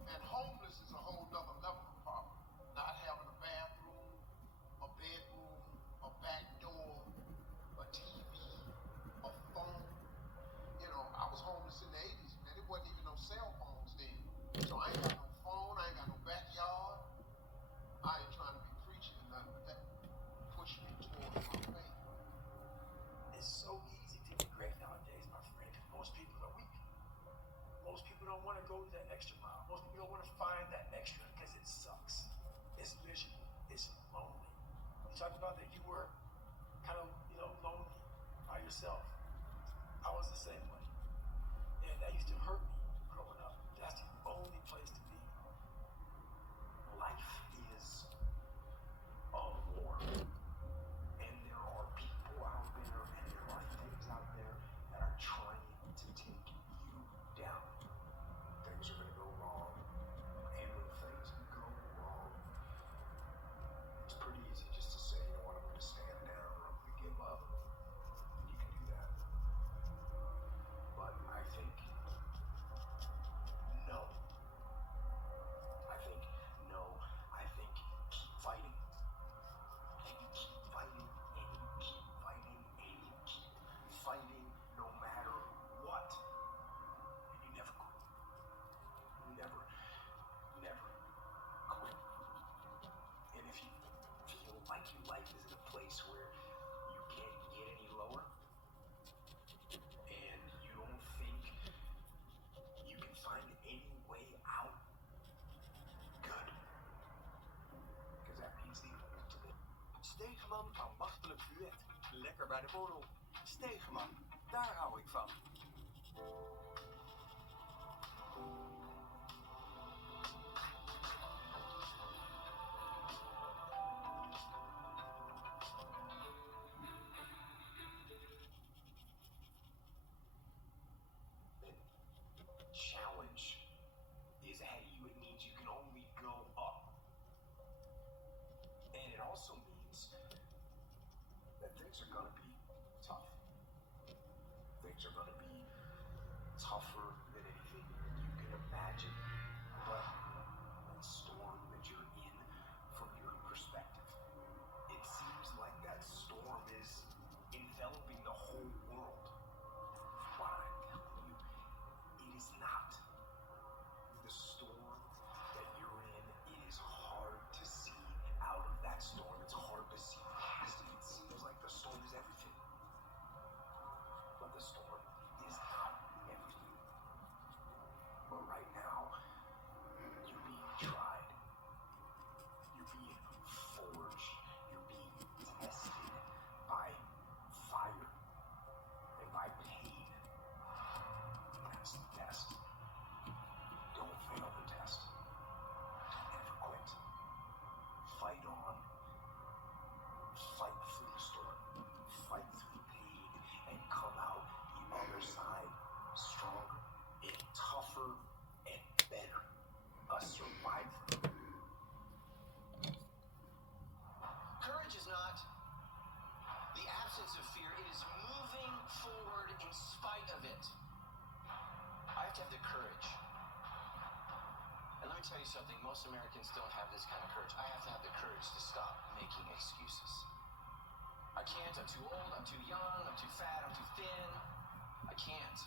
And homeless is a whole nother level of poverty. Not having a bathroom, a bedroom, a back door, a TV, a phone. You know, I was homeless in the 80s, man. It wasn't even no cell phones then. So I ain't got no phone, I ain't got no backyard. I ain't trying to be preaching or nothing, but that pushed me towards my faith. It's so easy to be great nowadays, my friend. Most people are weak. Most people don't want to go that extra mile. Most people don't want to find that extra because it sucks. It's miserable. It's lonely. You talked about that you were kind of, lonely by yourself. I was the same way. And that used to hurt me growing up. That's the only place to be. Life is a war. And there are Stegeman ambachtelijk duet. Lekker bij de borrel. Stegeman, daar hou ik van. Challenge is ahead of you. It means you can only go up. And it also means that things are going to be tough. Things are going to be tougher than anything you can imagine. But that storm that you're in, from your perspective, it seems like that storm is enveloping the whole world. But I'm telling you, it is not. The storm that you're in, it is hard to see out of that storm. It's hard to see past it. It seems like the storm is everything. But the storm is not everything. But right now, you're being tried. You're being forged. You're being tested by fire and by pain. That's the test. Don't fail the test. Don't ever quit. Fight on. Fight through the storm. Fight through the pain and come out the other side stronger and tougher and better. A survivor. Courage is not the absence of fear, it is moving forward in spite of it. I have to have the courage. And let me tell you something, most Americans don't have this kind of courage. I have to have the courage to stop making excuses. I can't, I'm too old, I'm too young, I'm too fat, I'm too thin. I can't,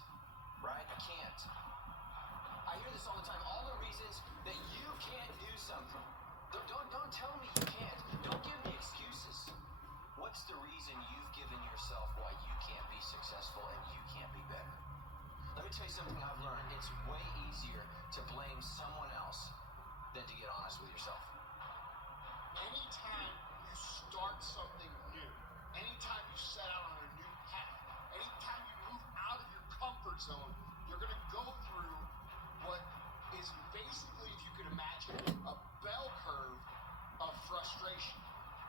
right? I can't. I hear this all the time, all the reasons that you can't do something. Don't tell me you can't. Don't give me excuses. What's the reason you've given yourself why you can't be successful and you can't be better? Let me tell you something I've learned. It's way easier to blame someone else than to get honest with yourself. Anytime you start something new, anytime you set out on a new path, anytime you move out of your comfort zone, you're going to go through what is basically, if you could imagine, a bell curve of frustration.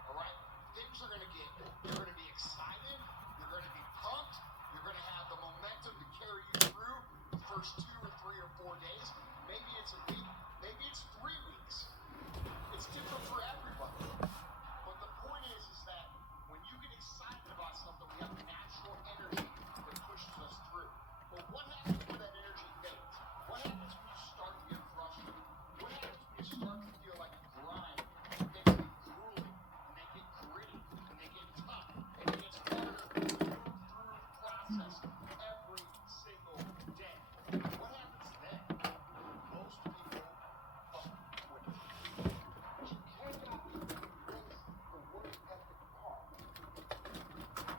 All right? Things are going to get, you're going to be excited, you're going to be pumped, you're going to have the momentum to carry you through the first 2 or 3 or 4 days. Maybe it's a week, maybe it's 3 weeks. It's different for everybody. But the point is that when you get excited about something, we have natural energy that pushes us through. But what happens when that energy fades? What happens when you start to get frustrated? What happens when you start to feel like you grind? And things get grueling, and they get gritty, and they get tough, and it gets harder to move through the process every single day. What happens then? Most people fucking quit. But you cannot erase the work ethic part.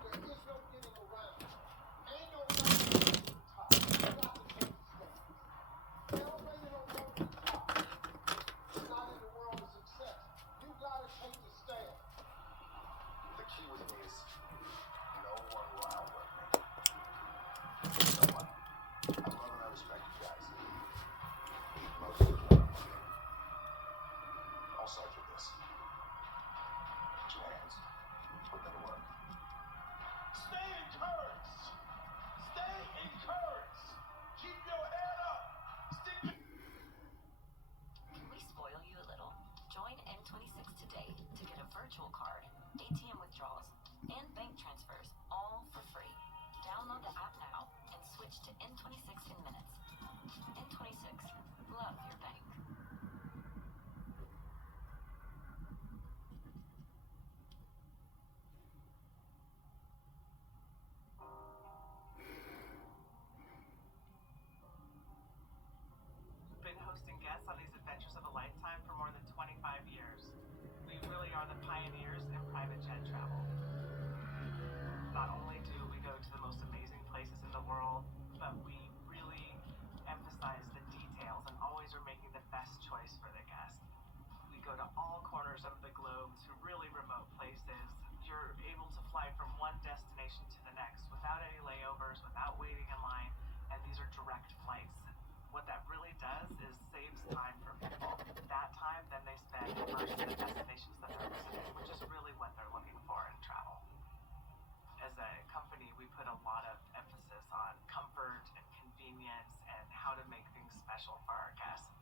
There is no getting around. Ain't no running to the top. You got to take the stand. Elevated or go to the top. It's not in the world of success. You got to take the stand. The key with me is no one will outwork me. No one. I love and I respect you guys. Most of you are okay. I'll start with this. Put your hands. Put them to work. Stay encouraged. Stay encouraged. Keep your head up. Stick your Can we spoil you a little? Join N26 today to get a virtual card, ATM withdrawals, and bank transfers all for free. Download the app now and switch to N26 in minutes. N26, love your bank. Been hosting guests on these adventures of a lifetime for more than 25 years. We really are the pioneers in private jet travel. Not only do we go to the most amazing places in the world, but we really emphasize the details and always are making the best choice for the guest. We go to all corners of the globe to really remote places version of the destinations that they're visiting, which is really what they're looking for in travel. As a company, we put a lot of emphasis on comfort and convenience and how to make things special for our guests.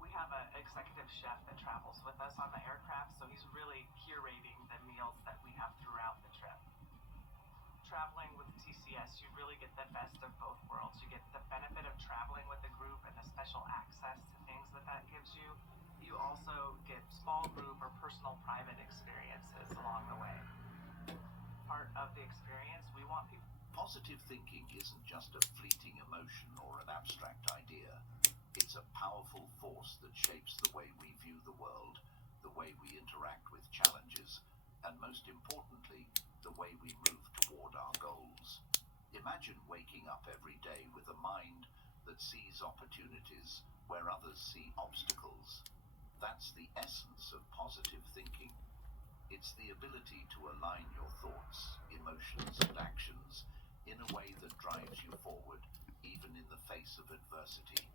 We have an executive chef that travels with us on the aircraft, so he's really curating the meals that we have throughout the trip. Traveling with TCS, you really get the best of both worlds. You get the benefit of traveling with the group and the special access to things that gives you. You also get small group or personal private experiences along the way. Part of the experience, we want people. Positive thinking isn't just a fleeting emotion or an abstract idea. It's a powerful force that shapes the way we view the world, the way we interact with challenges, and most importantly, the way we move toward our goals. Imagine waking up every day with a mind that sees opportunities where others see obstacles. That's the essence of positive thinking. It's the ability to align your thoughts, emotions, and actions in a way that drives you forward, even in the face of adversity.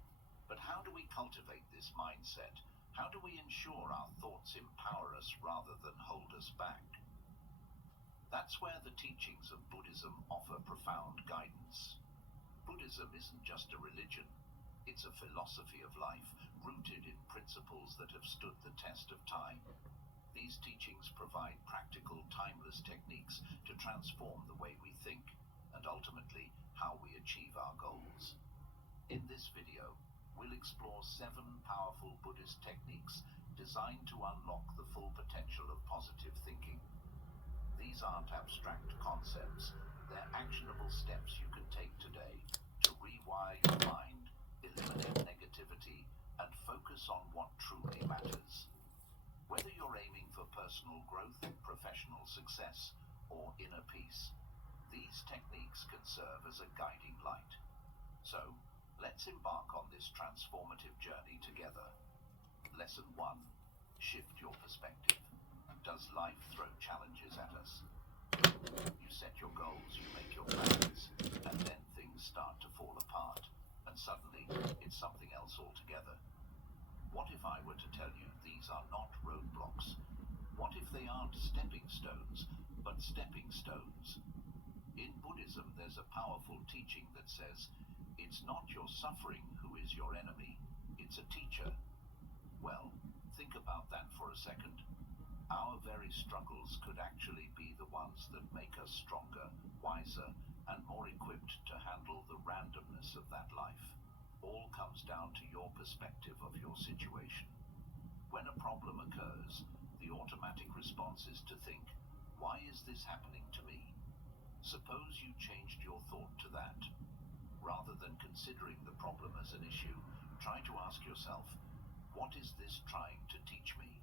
But how do we cultivate this mindset? How do we ensure our thoughts empower us rather than hold us back? That's where the teachings of Buddhism offer profound guidance. Buddhism isn't just a religion. It's a philosophy of life rooted in principles that have stood the test of time. These teachings provide practical, timeless techniques to transform the way we think and ultimately how we achieve our goals. In this video, we'll explore 7 powerful Buddhist techniques designed to unlock the full potential of positive thinking. These aren't abstract concepts, they're actionable steps you can take today to rewire your mind, eliminate negativity, and focus on what truly matters. Whether you're aiming for personal growth, professional success, or inner peace, these techniques can serve as a guiding light. So, let's embark on this transformative journey together. Lesson 1. Shift your perspective. Does life throw challenges at us? You set your goals, you make your plans, and then things start to fall apart, and suddenly it's something else altogether. What if I were to tell you these are not roadblocks? What if they aren't stepping stones, but stepping stones? In Buddhism, there's a powerful teaching that says, it's not your suffering who is your enemy, it's a teacher. Well, think about that for a second. Our very struggles could actually be the ones that make us stronger, wiser, and more equipped to handle the randomness of that life. All comes down to your perspective of your situation. When a problem occurs, the automatic response is to think, why is this happening to me? Suppose you changed your thought to that. Rather than considering the problem as an issue, try to ask yourself, what is this trying to teach me?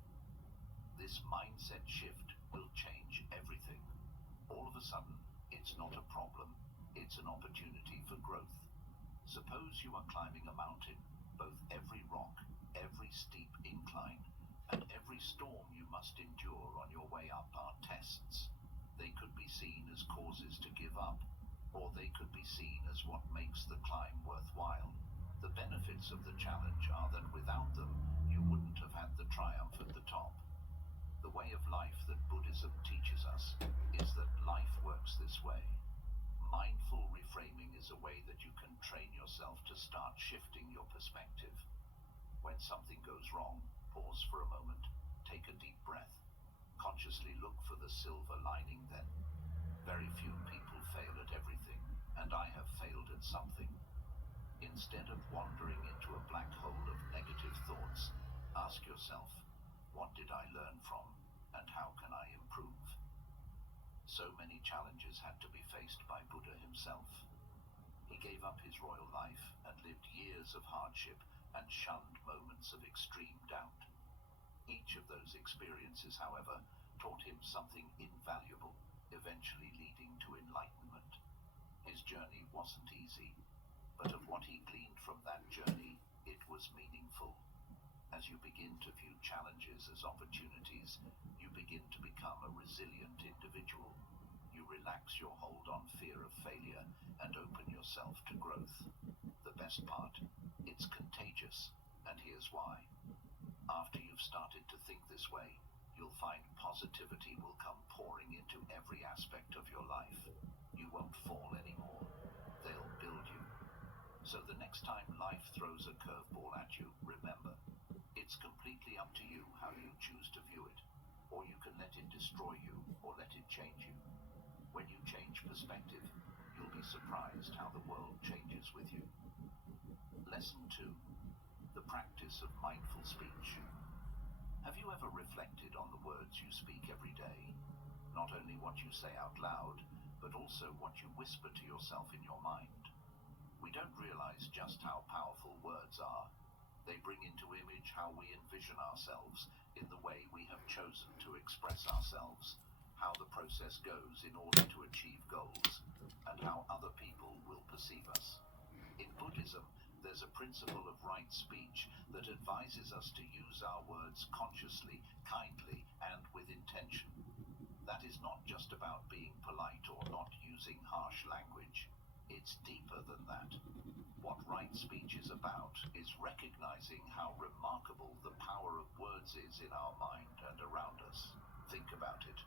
This mindset shift will change everything. All of a sudden, it's not a problem, it's an opportunity for growth. Suppose you are climbing a mountain. Both every rock, every steep incline, and every storm you must endure on your way up are tests. They could be seen as causes to give up, or they could be seen as what makes the climb worthwhile. The benefits of the challenge are that without them, you wouldn't have had the triumph at the top. The way of life that Buddhism teaches us is that life works this way. Mindful reframing is a way that you can train yourself to start shifting your perspective. When something goes wrong, pause for a moment, take a deep breath. Consciously look for the silver lining then. Very few people fail at everything, and I have failed at something. Instead of wandering into a black hole of negative thoughts, ask yourself, what did I learn from, and how can I improve? So many challenges had to be faced by Buddha himself. He gave up his royal life and lived years of hardship and shunned moments of extreme doubt. Each of those experiences, however, taught him something invaluable, eventually leading to enlightenment. His journey wasn't easy, but of what he gleaned from that journey, it was meaningful. As you begin to view challenges as opportunities, you begin to become a resilient individual. You relax your hold on fear of failure and open yourself to growth. The best part, it's contagious, and here's why. After you've started to think this way, you'll find positivity will come pouring into every aspect of your life. You won't fall anymore. They'll build you. So the next time life throws a curveball at you, remember, it's completely up to you how you choose to view it. Or you can let it destroy you, or let it change you. When you change perspective, you'll be surprised how the world changes with you. Lesson 2. The practice of mindful speech. Have you ever reflected on the words you speak every day? Not only what you say out loud, but also what you whisper to yourself in your mind. We don't realize just how powerful words are. They bring into image how we envision ourselves in the way we have chosen to express ourselves, how the process goes in order to achieve goals, and how other people will perceive us. In Buddhism, there's a principle of right speech that advises us to use our words consciously, kindly, and with intention. That is not just about being polite or not using harsh language. It's deeper than that. What right speech is about is recognizing how remarkable the power of words is in our mind and around us. Think about it.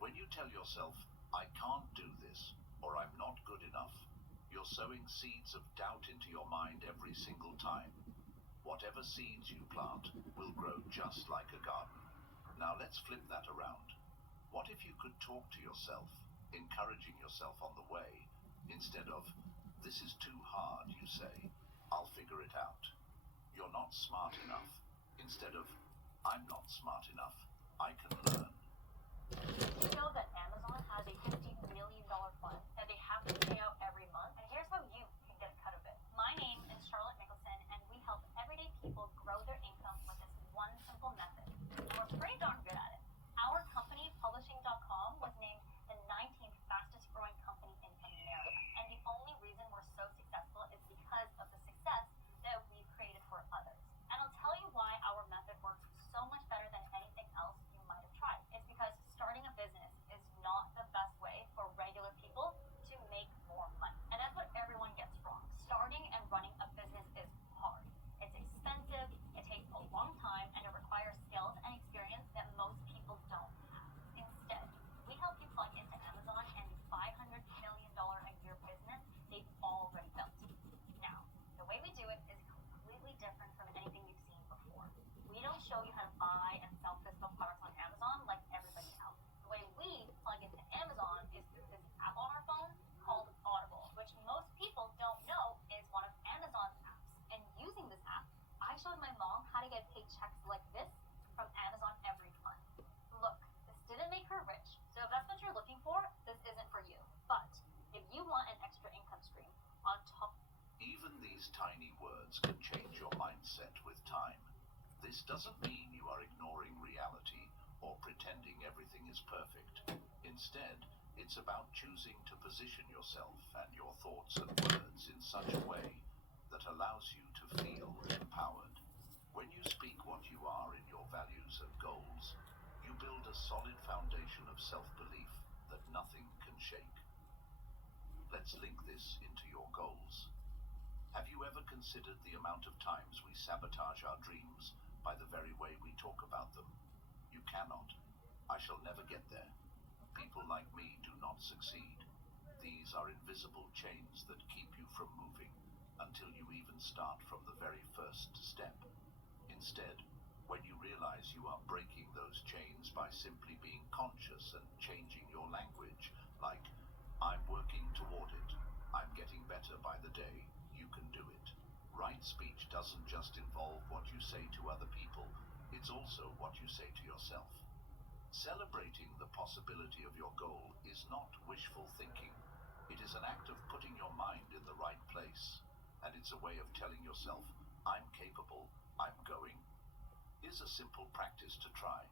When you tell yourself, I can't do this, or I'm not good enough, you're sowing seeds of doubt into your mind every single time. Whatever seeds you plant will grow just like a garden. Now let's flip that around. What if you could talk to yourself, encouraging yourself on the way, instead of, this is too hard, you say, I'll figure it out. You're not smart enough, instead of, I'm not smart enough, I can learn. Did you know that Amazon has a $50 million fund that they have to pay out every month? And here's how you can get a cut of it. My name is Charlotte Nicholson, and we help everyday people grow their income with this one simple method. And we're pretty darn good at it. Our company, Publishing.com, was named the 19th fastest growing company in America. And the only reason we're so successful is because of the success that we've created for others. And I'll tell you why our method works so much better than anything else you might have tried. It's because starting a business is not the best way for regular people to make more money. And that's what everyone gets wrong. Starting and running a business is hard. It's expensive, it takes a long time, and it requires skills and experience that most people don't have. Instead, we help you plug into Amazon and the $500 million a year business they've already built. Now, the way we do it is completely different from anything you've seen before. We don't show you how to buy and sell physical products on Amazon like everybody else. The way we plug into Amazon is through this app on our phone called Audible, which most people don't know is one of Amazon's apps. And using this app, I showed my mom how to get paid checks like this from Amazon every month. Look, this didn't make her rich, so if that's what you're looking for, this isn't for you. But if you want an extra income stream on top... Even these tiny words can change your mindset with time. This doesn't mean you are ignoring reality or pretending everything is perfect. Instead, it's about choosing to position yourself and your thoughts and words in such a way that allows you to feel empowered. When you speak what you are in your values and goals, you build a solid foundation of self-belief that nothing can shake. Let's link this into your goals. Have you ever considered the amount of times we sabotage our dreams by the very way we talk about them? You cannot. I shall never get there. People like me do not succeed. These are invisible chains that keep you from moving until you even start from the very first step. Instead, when you realize you are breaking those chains by simply being conscious and changing your language, like, I'm working toward it, I'm getting better by the day, you can do it. Right speech doesn't just involve what you say to other people, it's also what you say to yourself. Celebrating the possibility of your goal is not wishful thinking. It is an act of putting your mind in the right place, and it's a way of telling yourself, I'm capable, I'm going. Here's a simple practice to try.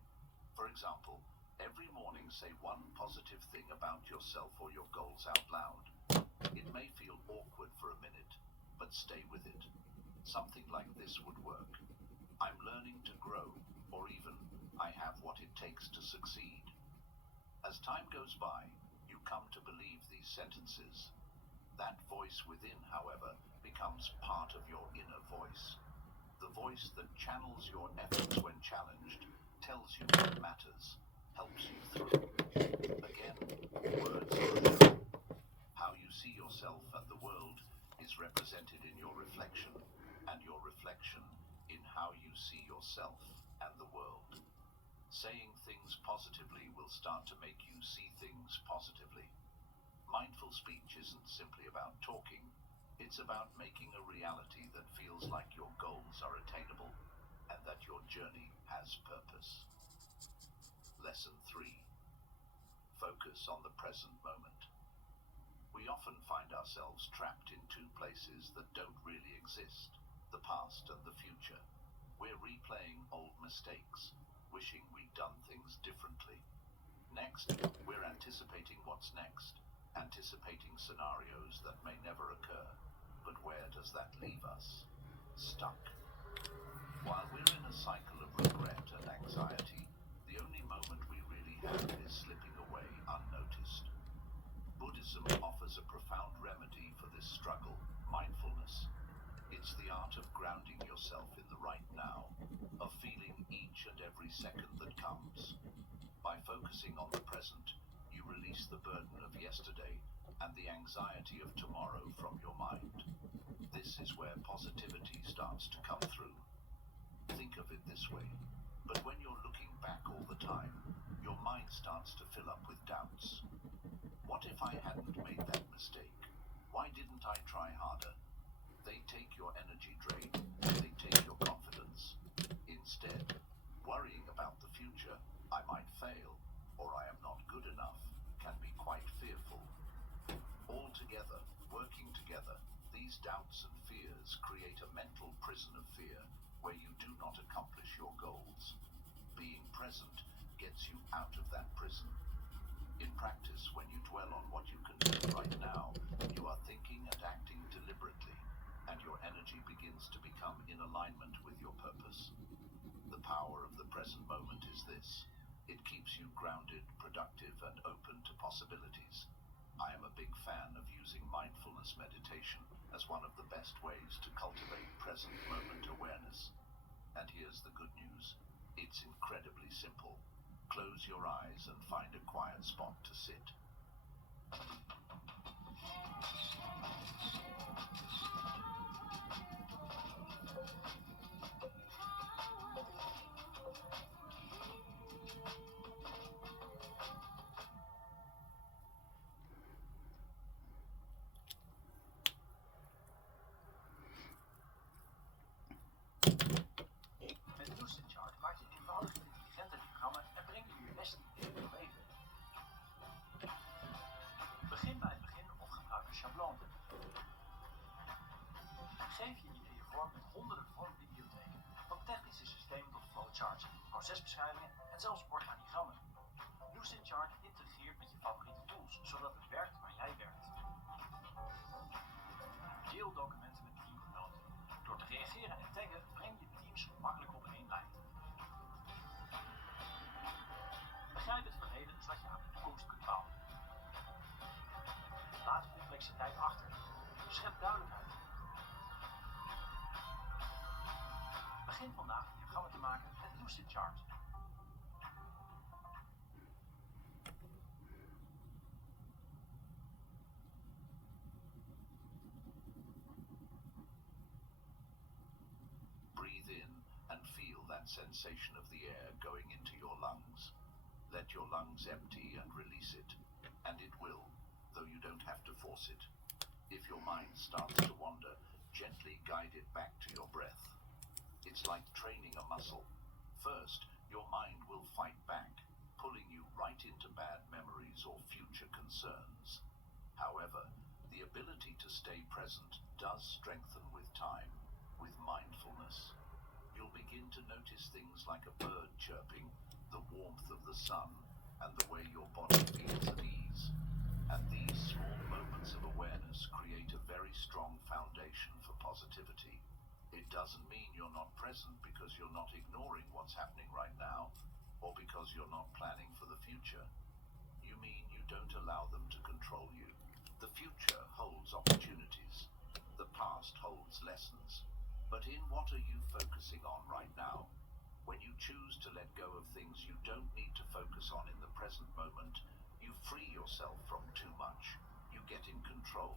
For example, every morning say one positive thing about yourself or your goals out loud. It may feel awkward for a minute, but stay with it. Something like this would work. I'm learning to grow, or even, I have what it takes to succeed. As time goes by, you come to believe these sentences. That voice within, however, becomes part of your inner voice. The voice that channels your efforts when challenged, tells you what matters, helps you through. Again, words are a show. How you see yourself and the world is represented in your reflection, and your reflection in how you see yourself and the world. Saying things positively will start to make you see things positively. Mindful speech isn't simply about talking, it's about making a reality that feels like your goals are attainable and that your journey has purpose. Lesson 3. Focus on the present moment. We often find ourselves trapped in two places that don't really exist, the past and the future. We're replaying old mistakes, wishing we'd done things differently. Next, we're anticipating what's next, anticipating scenarios that may never occur. But where does that leave us? Stuck. While we're in a cycle of regret and anxiety, the only moment we really have is slipping away unnoticed. Buddhism offers a profound remedy for this struggle, mindfulness. It's the art of grounding yourself in the right now, of feeling each and every second that comes. By focusing on the present, you release the burden of yesterday and the anxiety of tomorrow from your mind. This is where positivity starts to come through. Think of it this way, but when you're looking back all the time, your mind starts to fill up with doubts. What if I hadn't made that mistake? Why didn't I try harder? They take your energy drain, they take your confidence. Instead, worrying about the future, I might fail, or I am not good enough, can be quite fearful. All together, working together, these doubts and fears create a mental prison of fear where you do not accomplish your goals. Being present gets you out of that prison. In practice, when you dwell on what you can do right now, you are thinking and acting deliberately, and your energy begins to become in alignment with your purpose. The power of the present moment is this. It keeps you grounded, productive, and open to possibilities. I am a big fan of using mindfulness meditation as one of the best ways to cultivate present moment awareness. And here's the good news. It's incredibly simple. Close your eyes and find a quiet spot to sit. Met Lucid Chart maak je eenvoudig een intelligente diagrammen en breng je je beste idee in leven. Begin bij het begin of gebruik een schabloon. Geef je ideeën vorm met honderden vormbibliotheken, van technische systemen tot flowcharts, procesbeschrijvingen en zelfs organigrammen. Lucid Chart integreert met je favoriete tools, zodat het werkt waar jij werkt. Deel documenten met teamgenoten. Door te reageren en taggen breng je teams makkelijk op één lijn. Begrijp het verleden zodat je aan de toekomst kunt bouwen. Laat complexiteit achter. Schep duidelijkheid. Begin vandaag een diagramma te maken met Lucid Chart. Breathe in and feel that sensation of the air going into your lungs. Let your lungs empty and release it, and it will, though you don't have to force it. If your mind starts to wander, gently guide it back to your breath. It's like training a muscle. First, your mind will fight back, pulling you right into bad memories or future concerns. However, the ability to stay present does strengthen with time, with mindfulness. You'll begin to notice things like a bird chirping, the warmth of the sun, and the way your body feels at ease. And these small moments of awareness create a very strong foundation for positivity. It doesn't mean you're not present because you're not ignoring what's happening right now, or because you're not planning for the future. You mean you don't allow them to control you. The future holds opportunities. The past holds lessons. But in what are you focusing on right now? When you choose to let go of things you don't need to focus on in the present moment, you free yourself from too much. You get in control.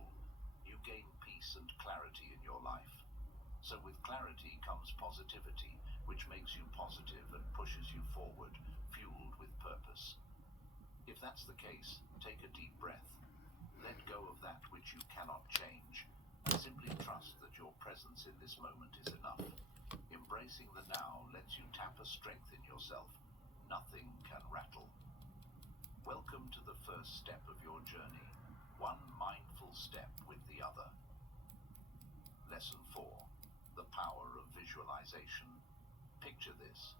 You gain peace and clarity in your life. So with clarity comes positivity, which makes you positive and pushes you forward, fueled with purpose. If that's the case, take a deep breath. Let go of that which you cannot change, and simply trust that your presence in this moment is enough. Embracing the now lets you tap a strength in yourself. Nothing can rattle. Welcome to the first step of your journey, one mindful step with the other. Lesson 4. The power of visualization. Picture this.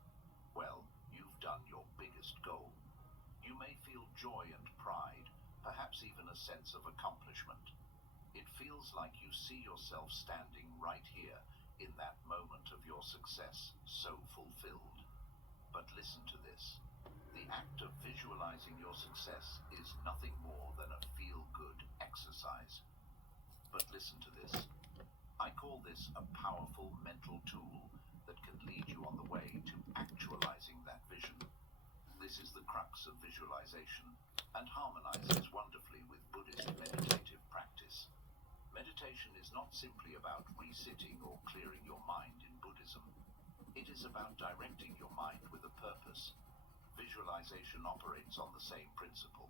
Well, you've done your biggest goal. You may feel joy and pride, perhaps even a sense of accomplishment. It feels like you see yourself standing right here in that moment of your success, so fulfilled. But listen to this. The act of visualizing your success is nothing more than a feel-good exercise. But listen to this. I call this a powerful mental tool that can lead you on the way to actualizing that vision. This is the crux of visualization and harmonizes wonderfully with Buddhist meditative practice. Meditation is not simply about resitting or clearing your mind in Buddhism. It is about directing your mind with a purpose. Visualization operates on the same principle.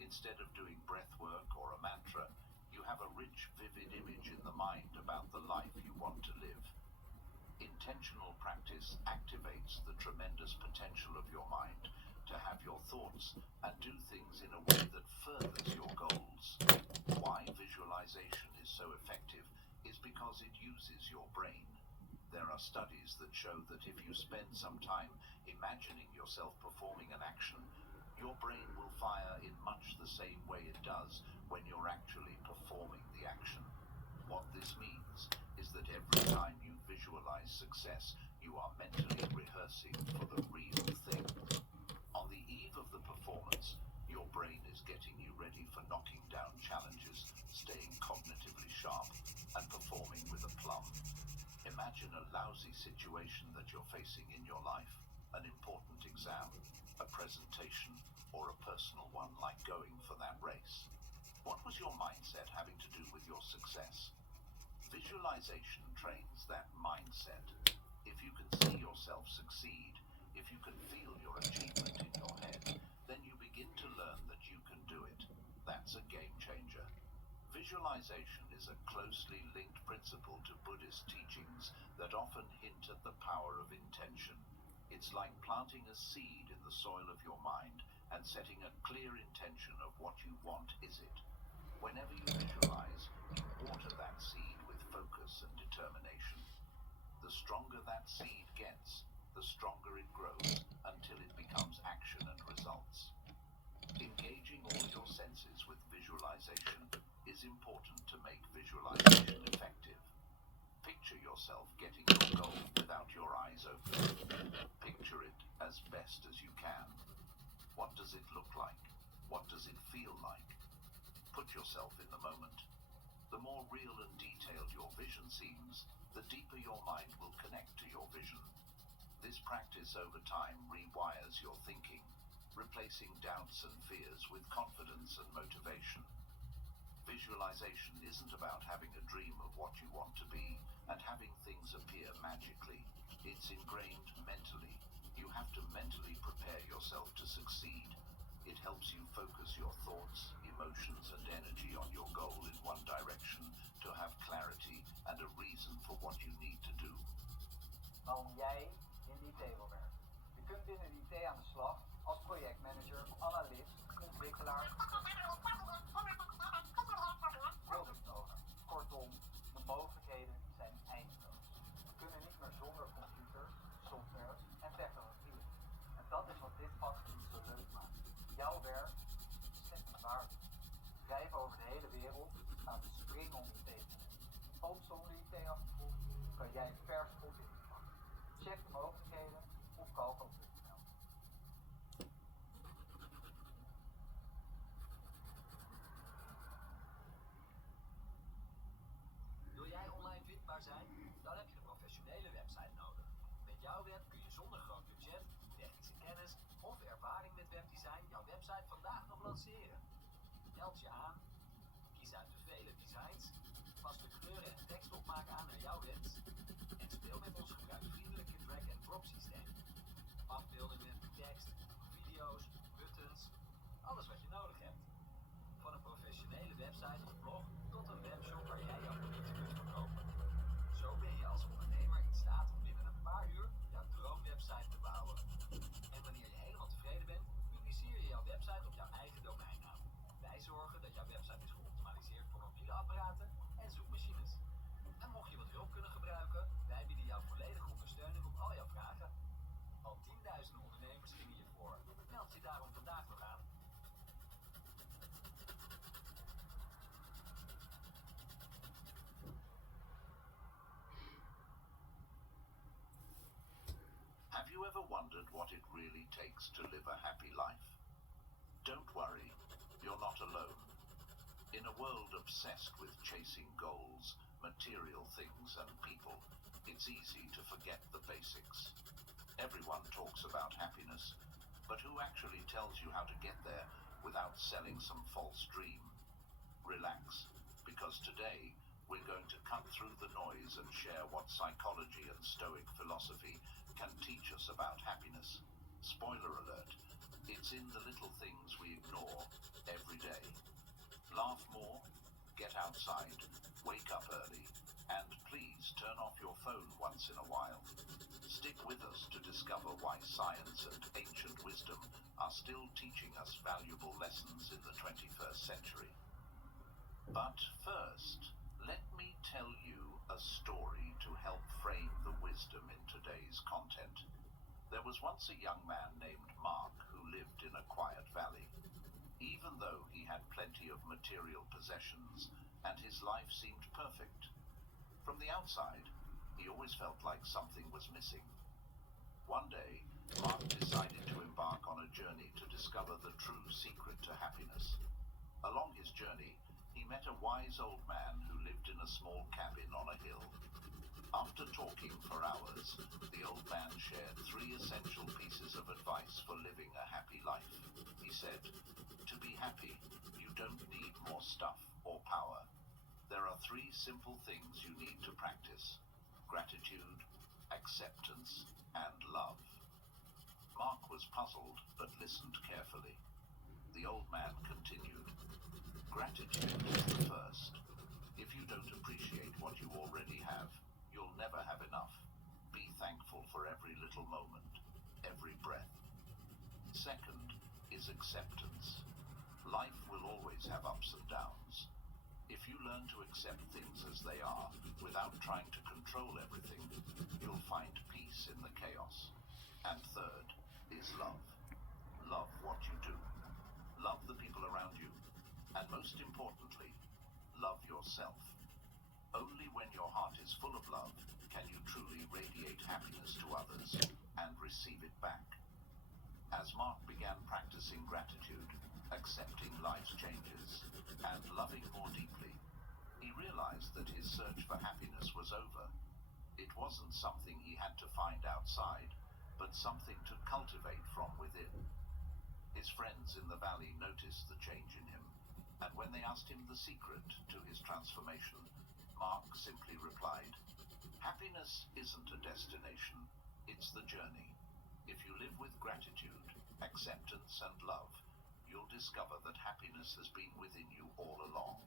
Instead of doing breath work or a mantra, you have a rich, vivid image in the mind about the life you want to live. Intentional practice activates the tremendous potential of your mind to have your thoughts and do things in a way that furthers your goals. Why visualization is so effective is because it uses your brain. There are studies that show that if you spend some time imagining yourself performing an action, your brain will fire in much the same way it does when you're actually performing the action. What this means is that every time you visualize success, you are mentally rehearsing for the real thing. On the eve of the performance, your brain is getting you ready for knocking down challenges, staying cognitively sharp, and performing with aplomb. Imagine a lousy situation that you're facing in your life, an important exam, a presentation, or a personal one like going for that race. What was your mindset having to do with your success? Visualization trains that mindset. If you can see yourself succeed, if you can feel your achievement in your head, then you begin to learn that you can do it. That's a game changer. Visualization is a closely linked principle to Buddhist teachings that often hint at the power of intention. It's like planting a seed in the soil of your mind and setting a clear intention of what you want is it. Whenever you visualize, you water that seed with focus and determination. The stronger that seed gets, the stronger it grows until it becomes action and results. Engaging all your senses with visualization is important to make visualization effective. Picture yourself getting your goal without your eyes open. Picture it as best as you can. What does it look like? What does it feel like? Put yourself in the moment. The more real and detailed your vision seems, the deeper your mind will connect to your vision. This practice over time rewires your thinking, replacing doubts and fears with confidence and motivation. Visualization isn't about having a dream of what you want to be and having things appear magically. It's ingrained mentally. You have to mentally prepare yourself to succeed. It helps you focus your thoughts, emotions, and energy on your goal in one direction to have clarity and a reason for what you need to do. Waarom jij in die table werkt. Je kunt binnen die IT aan de slag als projectmanager, analist, ontwikkelaar, product owner. Kortom, de mogelijkheden zijn eindeloos. We kunnen niet meer zonder computers, software en technologieën. En dat is wat dit vakgebied zo leuk maakt. Jouw werk is ontzettend waardevol. Bedrijven over de hele wereld gaan de spring om de tekenen. Ook zonder IT-achtergrond kan jij vers ontwikkelen. Check de mogelijkheden op Calco.nl. Wil jij online vindbaar zijn? Dan heb je de professionele website vandaag nog lanceren. Meld je aan, kies uit de vele designs, pas de kleuren en tekstopmaak aan naar jouw wens en speel met ons gebruiksvriendelijke drag-and-drop systeem. Afbeeldingen, tekst, video's, buttons, alles wat je nodig hebt. Van een professionele website of blog tot een webshop waar jij jouw producten kunt verkopen. Zo ben je als ondernemer in staat om binnen een paar uur jouw droomwebsite te bouwen. En wanneer je helemaal tevreden bent, publiceer je jouw website op jouw eigen domeinnaam. Wij zorgen dat jouw website is geoptimaliseerd voor mobiele apparaten en zoekmachines. En mocht je wat hulp kunnen gebruiken, wij bieden jou volledige ondersteuning op al jouw vragen. Al tienduizenden ondernemers gingen hiervoor. Meld je daarom vandaag nog aan. Have you ever wondered what it really takes to live a happy life? Don't worry, you're not alone. In a world obsessed with chasing goals, material things and people, it's easy to forget the basics. Everyone talks about happiness, but who actually tells you how to get there without selling some false dream? Relax, because today we're going to cut through the noise and share what psychology and Stoic philosophy can teach us about happiness. Spoiler alert, it's in the little things we ignore every day. Laugh more, get outside, wake up early, and please turn off your phone once in a while. Stick with us to discover why science and ancient wisdom are still teaching us valuable lessons in the 21st century. But first, let me tell you a story to help frame the wisdom in today's content. There was once a young man named Mark who lived in a quiet valley. Even though he had plenty of material possessions and his life seemed perfect, from the outside, he always felt like something was missing. One day, Mark decided to embark on a journey to discover the true secret to happiness. Along his journey, he met a wise old man who lived in a small cabin on a hill. After talking for hours, the old man shared 3 essential pieces of advice for living a happy life. He said, "To be happy, you don't need more stuff or power. There are 3 simple things you need to practice: gratitude, acceptance, and love." Mark was puzzled, but listened carefully. The old man continued, "Gratitude is the first. If you don't appreciate what you already have, you'll never have enough. Be thankful for every little moment, every breath. Second is acceptance. Life will always have ups and downs. If you learn to accept things as they are, without trying to control everything, you'll find peace in the chaos. And third is love. Love what you do. Love the people around you. And most importantly, love yourself. Only when your heart is full of love can you truly radiate happiness to others and receive it back. As Mark began practicing gratitude, accepting life's changes, and loving more deeply, he realized that his search for happiness was over. It wasn't something he had to find outside, but something to cultivate from within. His friends in the valley noticed the change in him, and when they asked him the secret to his transformation, Mark simply replied, "Happiness isn't a destination, it's the journey. If you live with gratitude, acceptance, and love, you'll discover that happiness has been within you all along."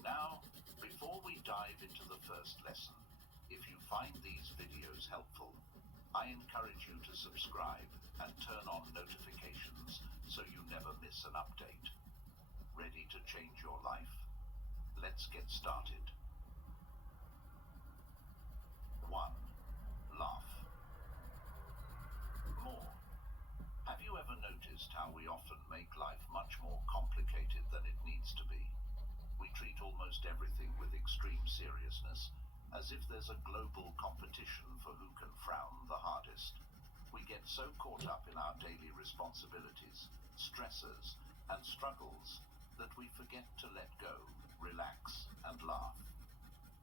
Now, before we dive into the first lesson, if you find these videos helpful, I encourage you to subscribe and turn on notifications so you never miss an update. Ready to change your life? Let's get started. 1. Laugh. More. Have you ever noticed how we often make life much more complicated than it needs to be? We treat almost everything with extreme seriousness, as if there's a global competition for who can frown the hardest. We get so caught up in our daily responsibilities, stressors, and struggles that we forget to let go, relax, and laugh.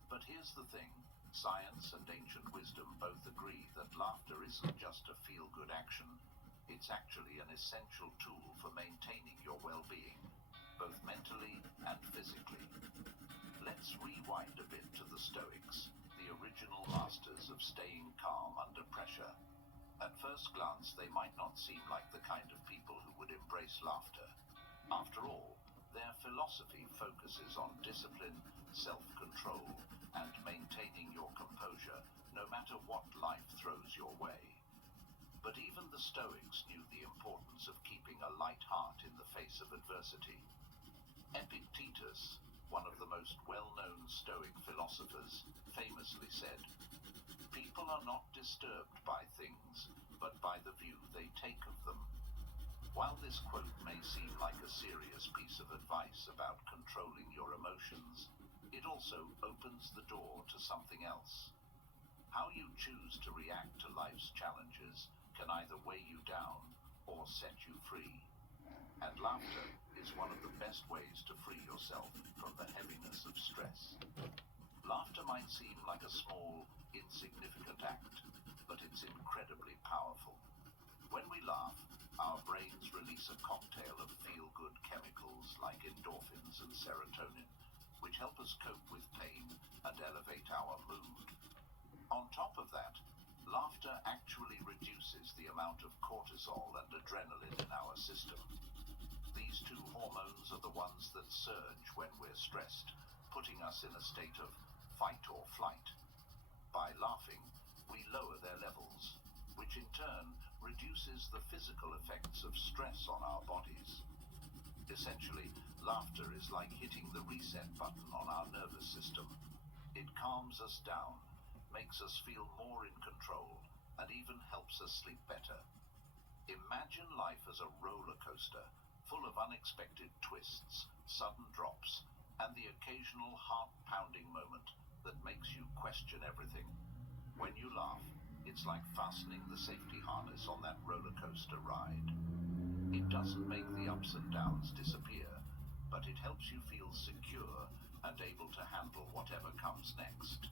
But here's the thing, science and ancient wisdom both agree that laughter isn't just a feel-good action, It's actually an essential tool for maintaining your well-being, both mentally and physically. Let's rewind a bit to the Stoics, the original masters of staying calm under pressure. At first glance, they might not seem like the kind of people who would embrace laughter. After all, their philosophy focuses on discipline, self-control, and maintaining your composure, no matter what life throws your way. But even the Stoics knew the importance of keeping a light heart in the face of adversity. Epictetus, one of the most well-known Stoic philosophers, famously said, "People are not disturbed by things, but by the view they take of them." While this quote may seem like a serious piece of advice about controlling your emotions, it also opens the door to something else. How you choose to react to life's challenges can either weigh you down or set you free. And laughter is one of the best ways to free yourself from the heaviness of stress. Laughter might seem like a small, insignificant act, but it's incredibly powerful. When we laugh, our brains release a cocktail of feel-good chemicals like endorphins and serotonin, which help us cope with pain and elevate our mood. On top of that, laughter actually reduces the amount of cortisol and adrenaline in our system. These two hormones are the ones that surge when we're stressed, putting us in a state of fight or flight. By laughing, we lower their levels, which in turn reduces the physical effects of stress on our bodies. Essentially, laughter is like hitting the reset button on our nervous system. It calms us down, makes us feel more in control, and even helps us sleep better. Imagine life as a roller coaster, full of unexpected twists, sudden drops, and the occasional heart-pounding moment that makes you question everything. When you laugh, it's like fastening the safety harness on that roller coaster ride. It doesn't make the ups and downs disappear, but it helps you feel secure and able to handle whatever comes next.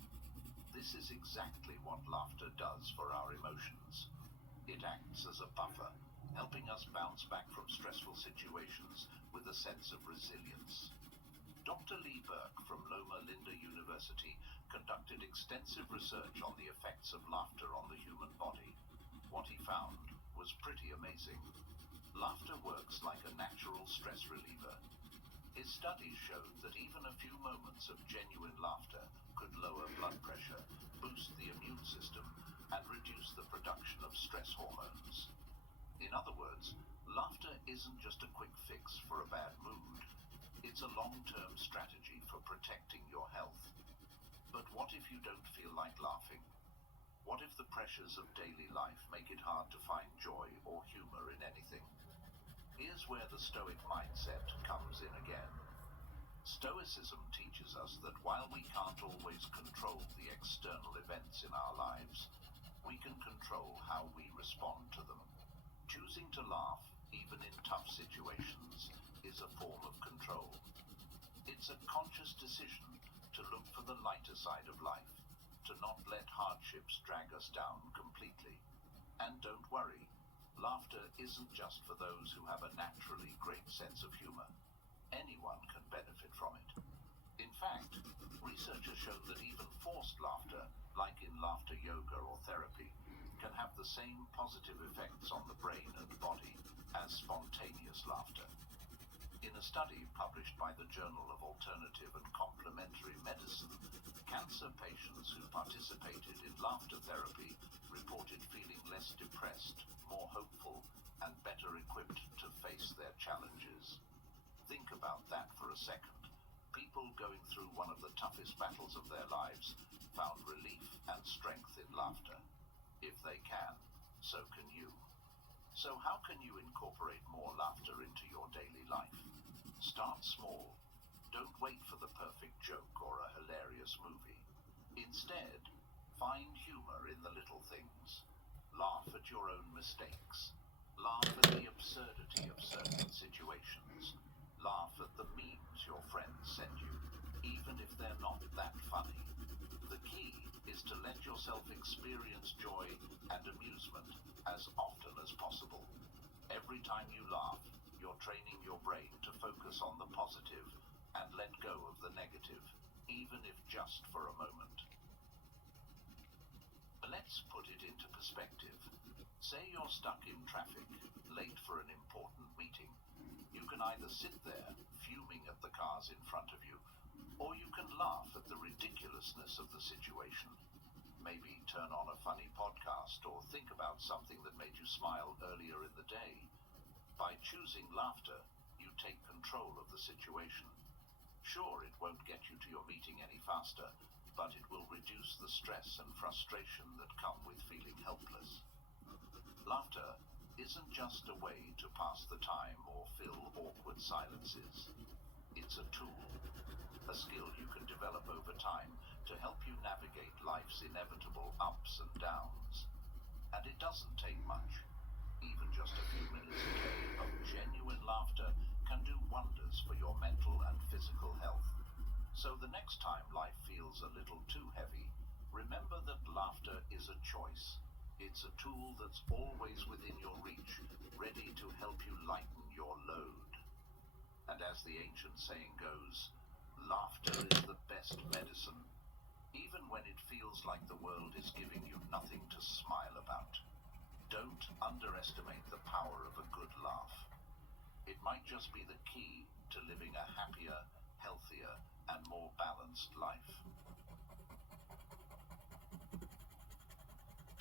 This is exactly what laughter does for our emotions. It acts as a buffer, helping us bounce back from stressful situations with a sense of resilience. Dr. Lee Burke from Loma Linda University conducted extensive research on the effects of laughter on the human body. What he found was pretty amazing. Laughter works like a natural stress reliever. His studies showed that even a few moments of genuine laughter could lower blood pressure, boost the immune system, and reduce the production of stress hormones. In other words, laughter isn't just a quick fix for a bad mood. It's a long-term strategy for protecting your health. But what if you don't feel like laughing? What if the pressures of daily life make it hard to find joy or humor in anything? Here's where the Stoic mindset comes in again. Stoicism teaches us that while we can't always control the external events in our lives, we can control how we respond to them. Choosing to laugh, even in tough situations, is a form of control. It's a conscious decision to look for the lighter side of life, to not let hardships drag us down completely. And don't worry, laughter isn't just for those who have a naturally great sense of humor. Anyone can benefit from it. In fact, research has shown that even forced laughter, like in laughter yoga or therapy, can have the same positive effects on the brain and body as spontaneous laughter. In a study published by the Journal of Alternative and Complementary Medicine, cancer patients who participated in laughter therapy reported feeling less depressed, more hopeful, and better equipped to face their challenges. Think about that for a second. People going through one of the toughest battles of their lives found relief and strength in laughter. If they can, so can you. So how can you incorporate more laughter into your daily life? Start small. Don't wait for the perfect joke or a hilarious movie. Instead, find humor in the little things. Laugh at your own mistakes. Laugh at the absurdity of certain situations. Laugh at the memes your friends send you, even if they're not that funny. The key is to let yourself experience joy and amusement as often as possible. Every time you laugh, you're training your brain to focus on the positive and let go of the negative, even if just for a moment. Let's put it into perspective. Say you're stuck in traffic, late for an important meeting. You can either sit there, fuming at the cars in front of you, or you can laugh at the ridiculousness of the situation. Maybe turn on a funny podcast or think about something that made you smile earlier in the day. By choosing laughter, you take control of the situation. Sure, it won't get you to your meeting any faster, but it will reduce the stress and frustration that come with feeling helpless. Laughter isn't just a way to pass the time or fill awkward silences. It's a tool, a skill you can develop over time to help you navigate life's inevitable ups and downs. And it doesn't take much. Even just a few minutes a day of genuine laughter can do wonders for your mental and physical health. So the next time life feels a little too heavy, remember that laughter is a choice. It's a tool that's always within your reach, ready to help you lighten your load. And as the ancient saying goes, laughter is the best medicine, even when it feels like the world is giving you nothing to smile about. Don't underestimate the power of a good laugh. It might just be the key to living a happier, healthier, and more balanced life.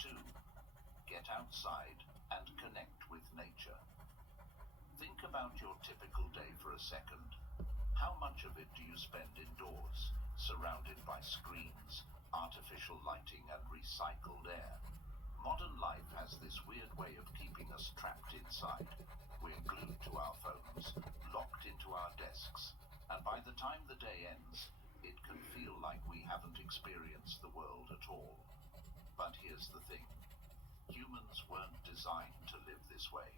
2. Get outside and connect with nature. Think about your typical day for a second. How much of it do you spend indoors, surrounded by screens, artificial lighting, and recycled air? Modern life has this weird way of keeping us trapped inside. We're glued to our phones, locked into our desks, and by the time the day ends, it can feel like we haven't experienced the world at all. But here's the thing. Humans weren't designed to live this way.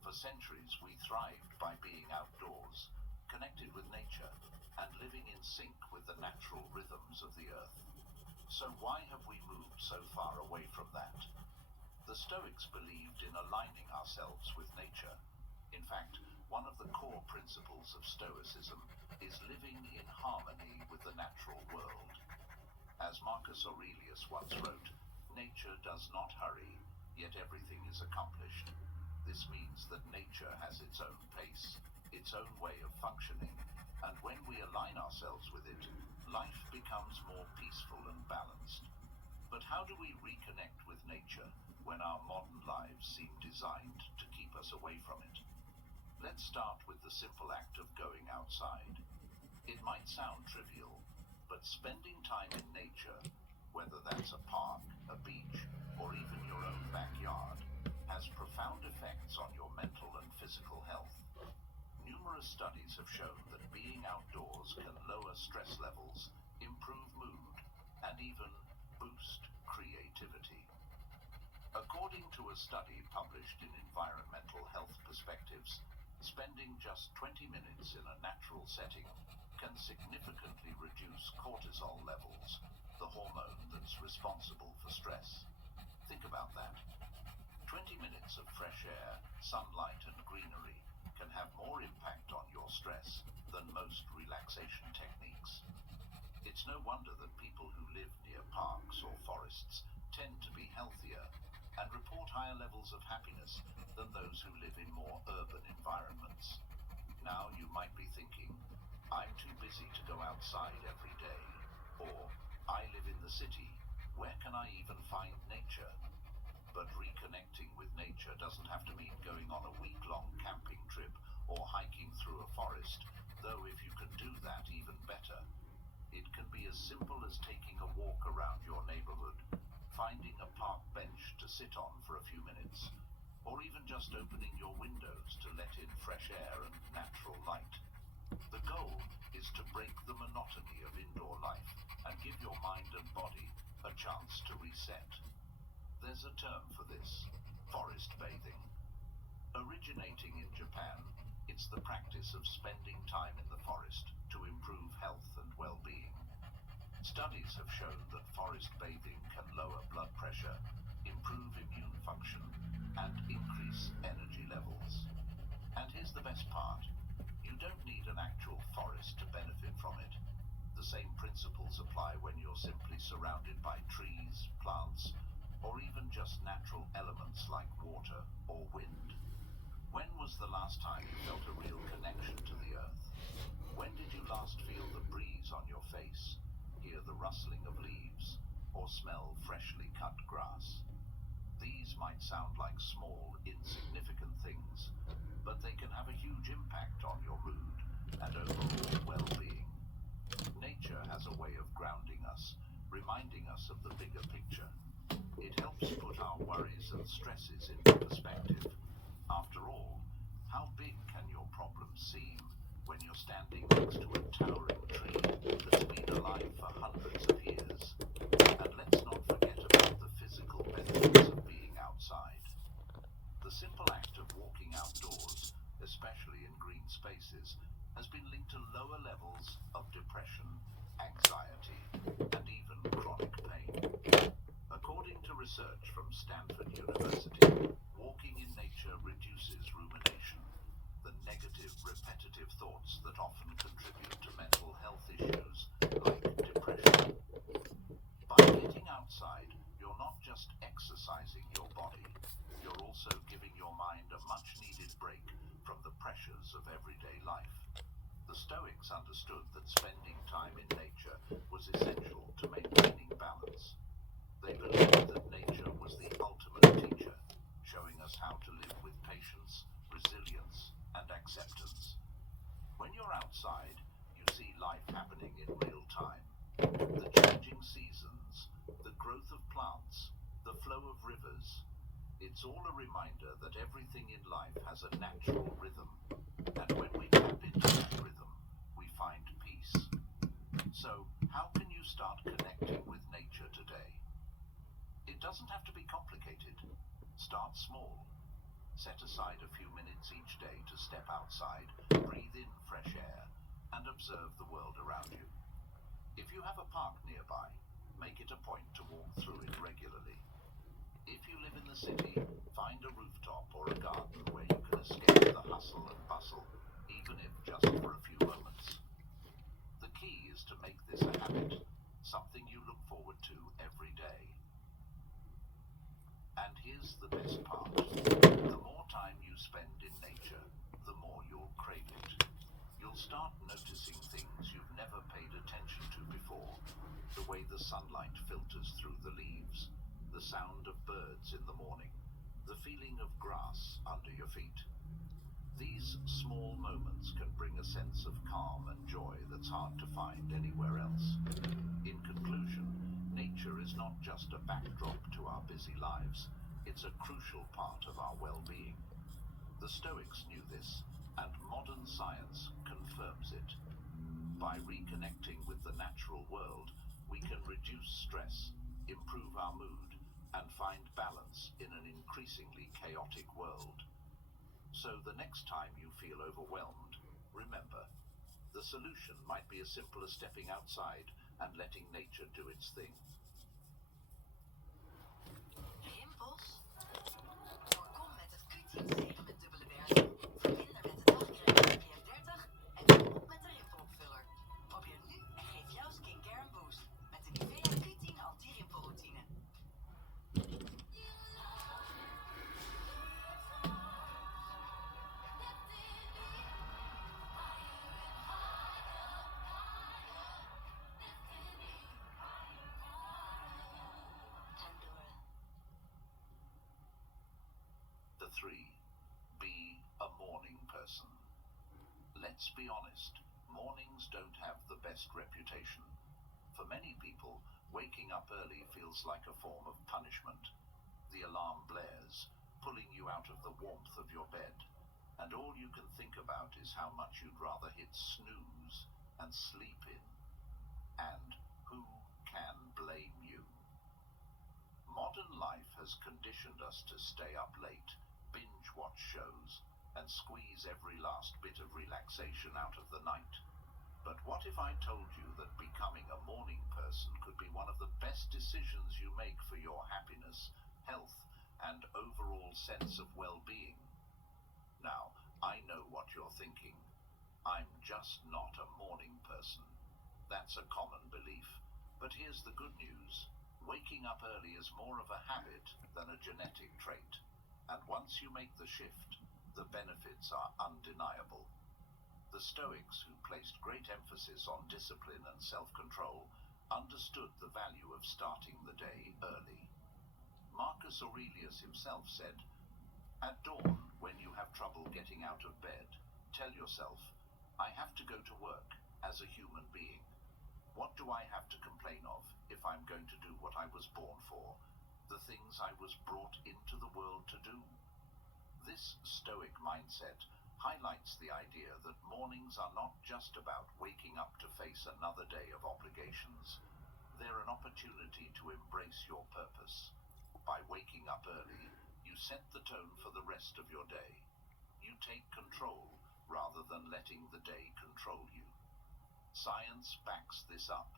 For centuries, we thrived by being outdoors, connected with nature, and living in sync with the natural rhythms of the earth. So why have we moved so far away from that? The Stoics believed in aligning ourselves with nature. In fact, one of the core principles of Stoicism is living in harmony with the natural world. As Marcus Aurelius once wrote, nature does not hurry, yet everything is accomplished. This means that nature has its own pace, its own way of functioning, and when we align ourselves with it, life becomes more peaceful and balanced. But how do we reconnect with nature when our modern lives seem designed to keep us away from it? Let's start with the simple act of going outside. It might sound trivial, but spending time in nature, whether that's a park, a beach, or even your own backyard, has profound effects on your mental and physical health. Numerous studies have shown that being outdoors can lower stress levels, improve mood, and even boost creativity. According to a study published in Environmental Health Perspectives, spending just 20 minutes in a natural setting can significantly reduce cortisol levels, the hormone that's responsible for stress. Think about that. 20 minutes of fresh air, sunlight, and greenery can have more impact on your stress than most relaxation techniques. It's no wonder that people who live near parks or forests tend to be healthier and report higher levels of happiness than those who live in more urban environments. Now you might be thinking, I'm too busy to go outside every day, or I live in the city, where can I even find nature? But reconnecting with nature doesn't have to mean going on a week-long camping trip or hiking through a forest, though if you can do that, even better. It can be as simple as taking a walk around your neighborhood, finding a park bench to sit on for a few minutes, or even just opening your windows to let in fresh air and natural light. The goal is to break the monotony of indoor life and give your mind and body a chance to reset. There's a term for this, forest bathing. Originating in Japan, it's the practice of spending time in the forest to improve health and well-being. Studies have shown that forest bathing can lower blood pressure, improve immune function, and increase energy levels. same principles apply when you're simply surrounded by trees, plants, or even just natural elements like water or wind. When was the last time you felt a real connection to the earth? When did you last feel the breeze on your face, hear the rustling of leaves, or smell freshly cut grass? These might sound like small, insignificant things, but they can have a huge impact on your mood and overall well-being. Nature has a way of grounding us, reminding us of the bigger picture. It helps put our worries and stresses into perspective. After all, how big can your problems seem when you're standing next to a towering tree that's been alive for hundreds of years? And let's not forget about the physical benefits of being outside. The simple act of walking outdoors, especially in green spaces, has been linked to lower levels of depression, anxiety, and even chronic pain. According to research from Stanford University, walking in nature reduces rumination, the negative, repetitive thoughts that often contribute to mental health issues like depression. By getting outside, you're not just exercising your body, you're also giving your mind a much-needed break from the pressures of everyday life. The Stoics understood that spending time in nature was essential to maintaining balance. They believed that nature was the ultimate teacher, showing us how to live with patience, resilience, and acceptance. When you're outside, you see life happening in real time. The changing seasons, the growth of plants, the flow of rivers. It's all a reminder that everything in life has a natural rhythm, and when we tap into that rhythm, we find peace. So, how can you start connecting with nature today? It doesn't have to be complicated. Start small. Set aside a few minutes each day to step outside, breathe in fresh air, and observe the world around you. If you have a park nearby, make it a point to walk through it regularly. If you live in the city, find a rooftop or a garden where you can escape the hustle and bustle, even if just for a few moments. The key is to make this a habit, something you look forward to every day. And here's the best part. The more time you spend in nature, the more you'll crave it. You'll start noticing things you've never paid attention to before. The way the sunlight filters through the leaves, the sound of birds in the morning, the feeling of grass under your feet. These small moments can bring a sense of calm and joy that's hard to find anywhere else. In conclusion, nature is not just a backdrop to our busy lives, it's a crucial part of our well-being. The Stoics knew this, and modern science confirms it. By reconnecting with the natural world, we can reduce stress, improve our mood, and find balance in an increasingly chaotic world. So the next time you feel overwhelmed, remember, the solution might be as simple as stepping outside and letting nature do its thing. Rimpels? Voorkom met het Q10 serum met dubbele werking. Verminder met de dagcrème SPF 30 en kom op met de rimpelopvuller. Probeer nu en geef jouw skincare een boost met de Nivea Q10 anti-rimpelroutine. The 3. Be a morning person. Let's be honest, mornings don't have the best reputation. For many people, waking up early feels like a form of punishment. The alarm blares, pulling you out of the warmth of your bed, and all you can think about is how much you'd rather hit snooze and sleep in. And who can blame you? Modern life has conditioned us to stay up late, binge watch shows, and squeeze every last bit of relaxation out of the night. But what if I told you that becoming a morning person could be one of the best decisions you make for your happiness, health, and overall sense of well-being? Now, I know what you're thinking. I'm just not a morning person. That's a common belief, but here's the good news. Waking up early is more of a habit than a genetic trait, and once you make the shift, the benefits are undeniable. The Stoics, who placed great emphasis on discipline and self-control, understood the value of starting the day early. Marcus Aurelius himself said, "At dawn, when you have trouble getting out of bed, tell yourself, I have to go to work as a human being. What do I have to complain of if I'm going to do what I was born for, the things I was brought into the world to do?" This Stoic mindset highlights the idea that mornings are not just about waking up to face another day of obligations. They're an opportunity to embrace your purpose. By waking up early, you set the tone for the rest of your day. You take control rather than letting the day control you. Science backs this up.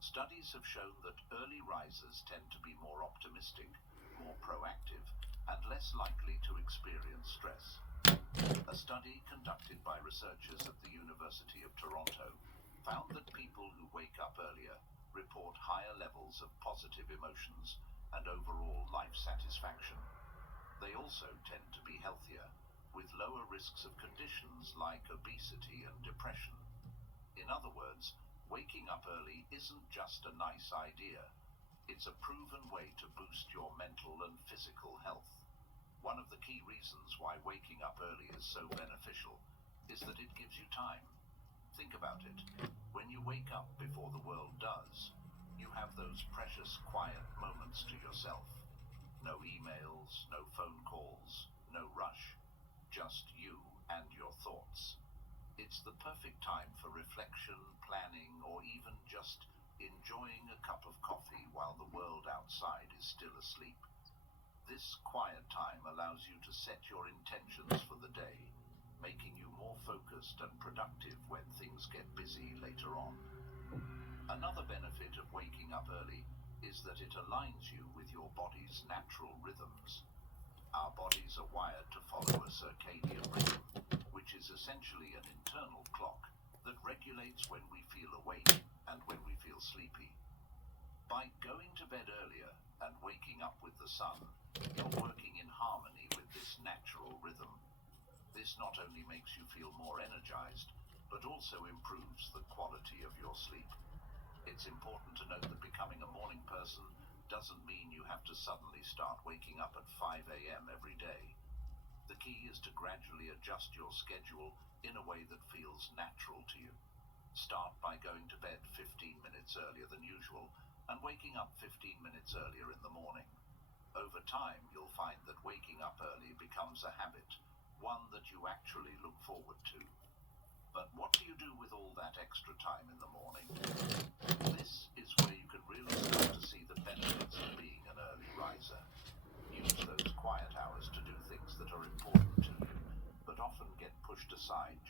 Studies have shown that early risers tend to be more optimistic, more proactive, and less likely to experience stress. A study conducted by researchers at the University of Toronto found that people who wake up earlier report higher levels of positive emotions and overall life satisfaction. They also tend to be healthier, with lower risks of conditions like obesity and depression. In other words, waking up early isn't just a nice idea. It's a proven way to boost your mental and physical health. One of the key reasons why waking up early is so beneficial is that it gives you time. Think about it. When you wake up before the world does, you have those precious quiet moments to yourself. No emails, no phone calls, no rush. Just you and your thoughts. It's the perfect time for reflection, planning, or even just enjoying a cup of coffee while the world outside is still asleep. This quiet time allows you to set your intentions for the day, making you more focused and productive when things get busy later on. Another benefit of waking up early is that it aligns you with your body's natural rhythms. Our bodies are wired to follow a circadian rhythm, which is essentially an internal clock that regulates when we feel awake and when we feel sleepy. By going to bed earlier and waking up with the sun, you're working in harmony with this natural rhythm. This not only makes you feel more energized, but also improves the quality of your sleep. It's important to note that becoming a morning person doesn't mean you have to suddenly start waking up at 5 a.m. every day. The key is to gradually adjust your schedule in a way that feels natural to you. Start by going to bed 15 minutes earlier than usual and waking up 15 minutes earlier in the morning. Over time, you'll find that waking up early becomes a habit, one that you actually look forward to. But what do you do with all that extra time in the morning? This is where you can really start to see the benefits of being an early riser. Use those quiet hours to do things that are important to you, but often get pushed aside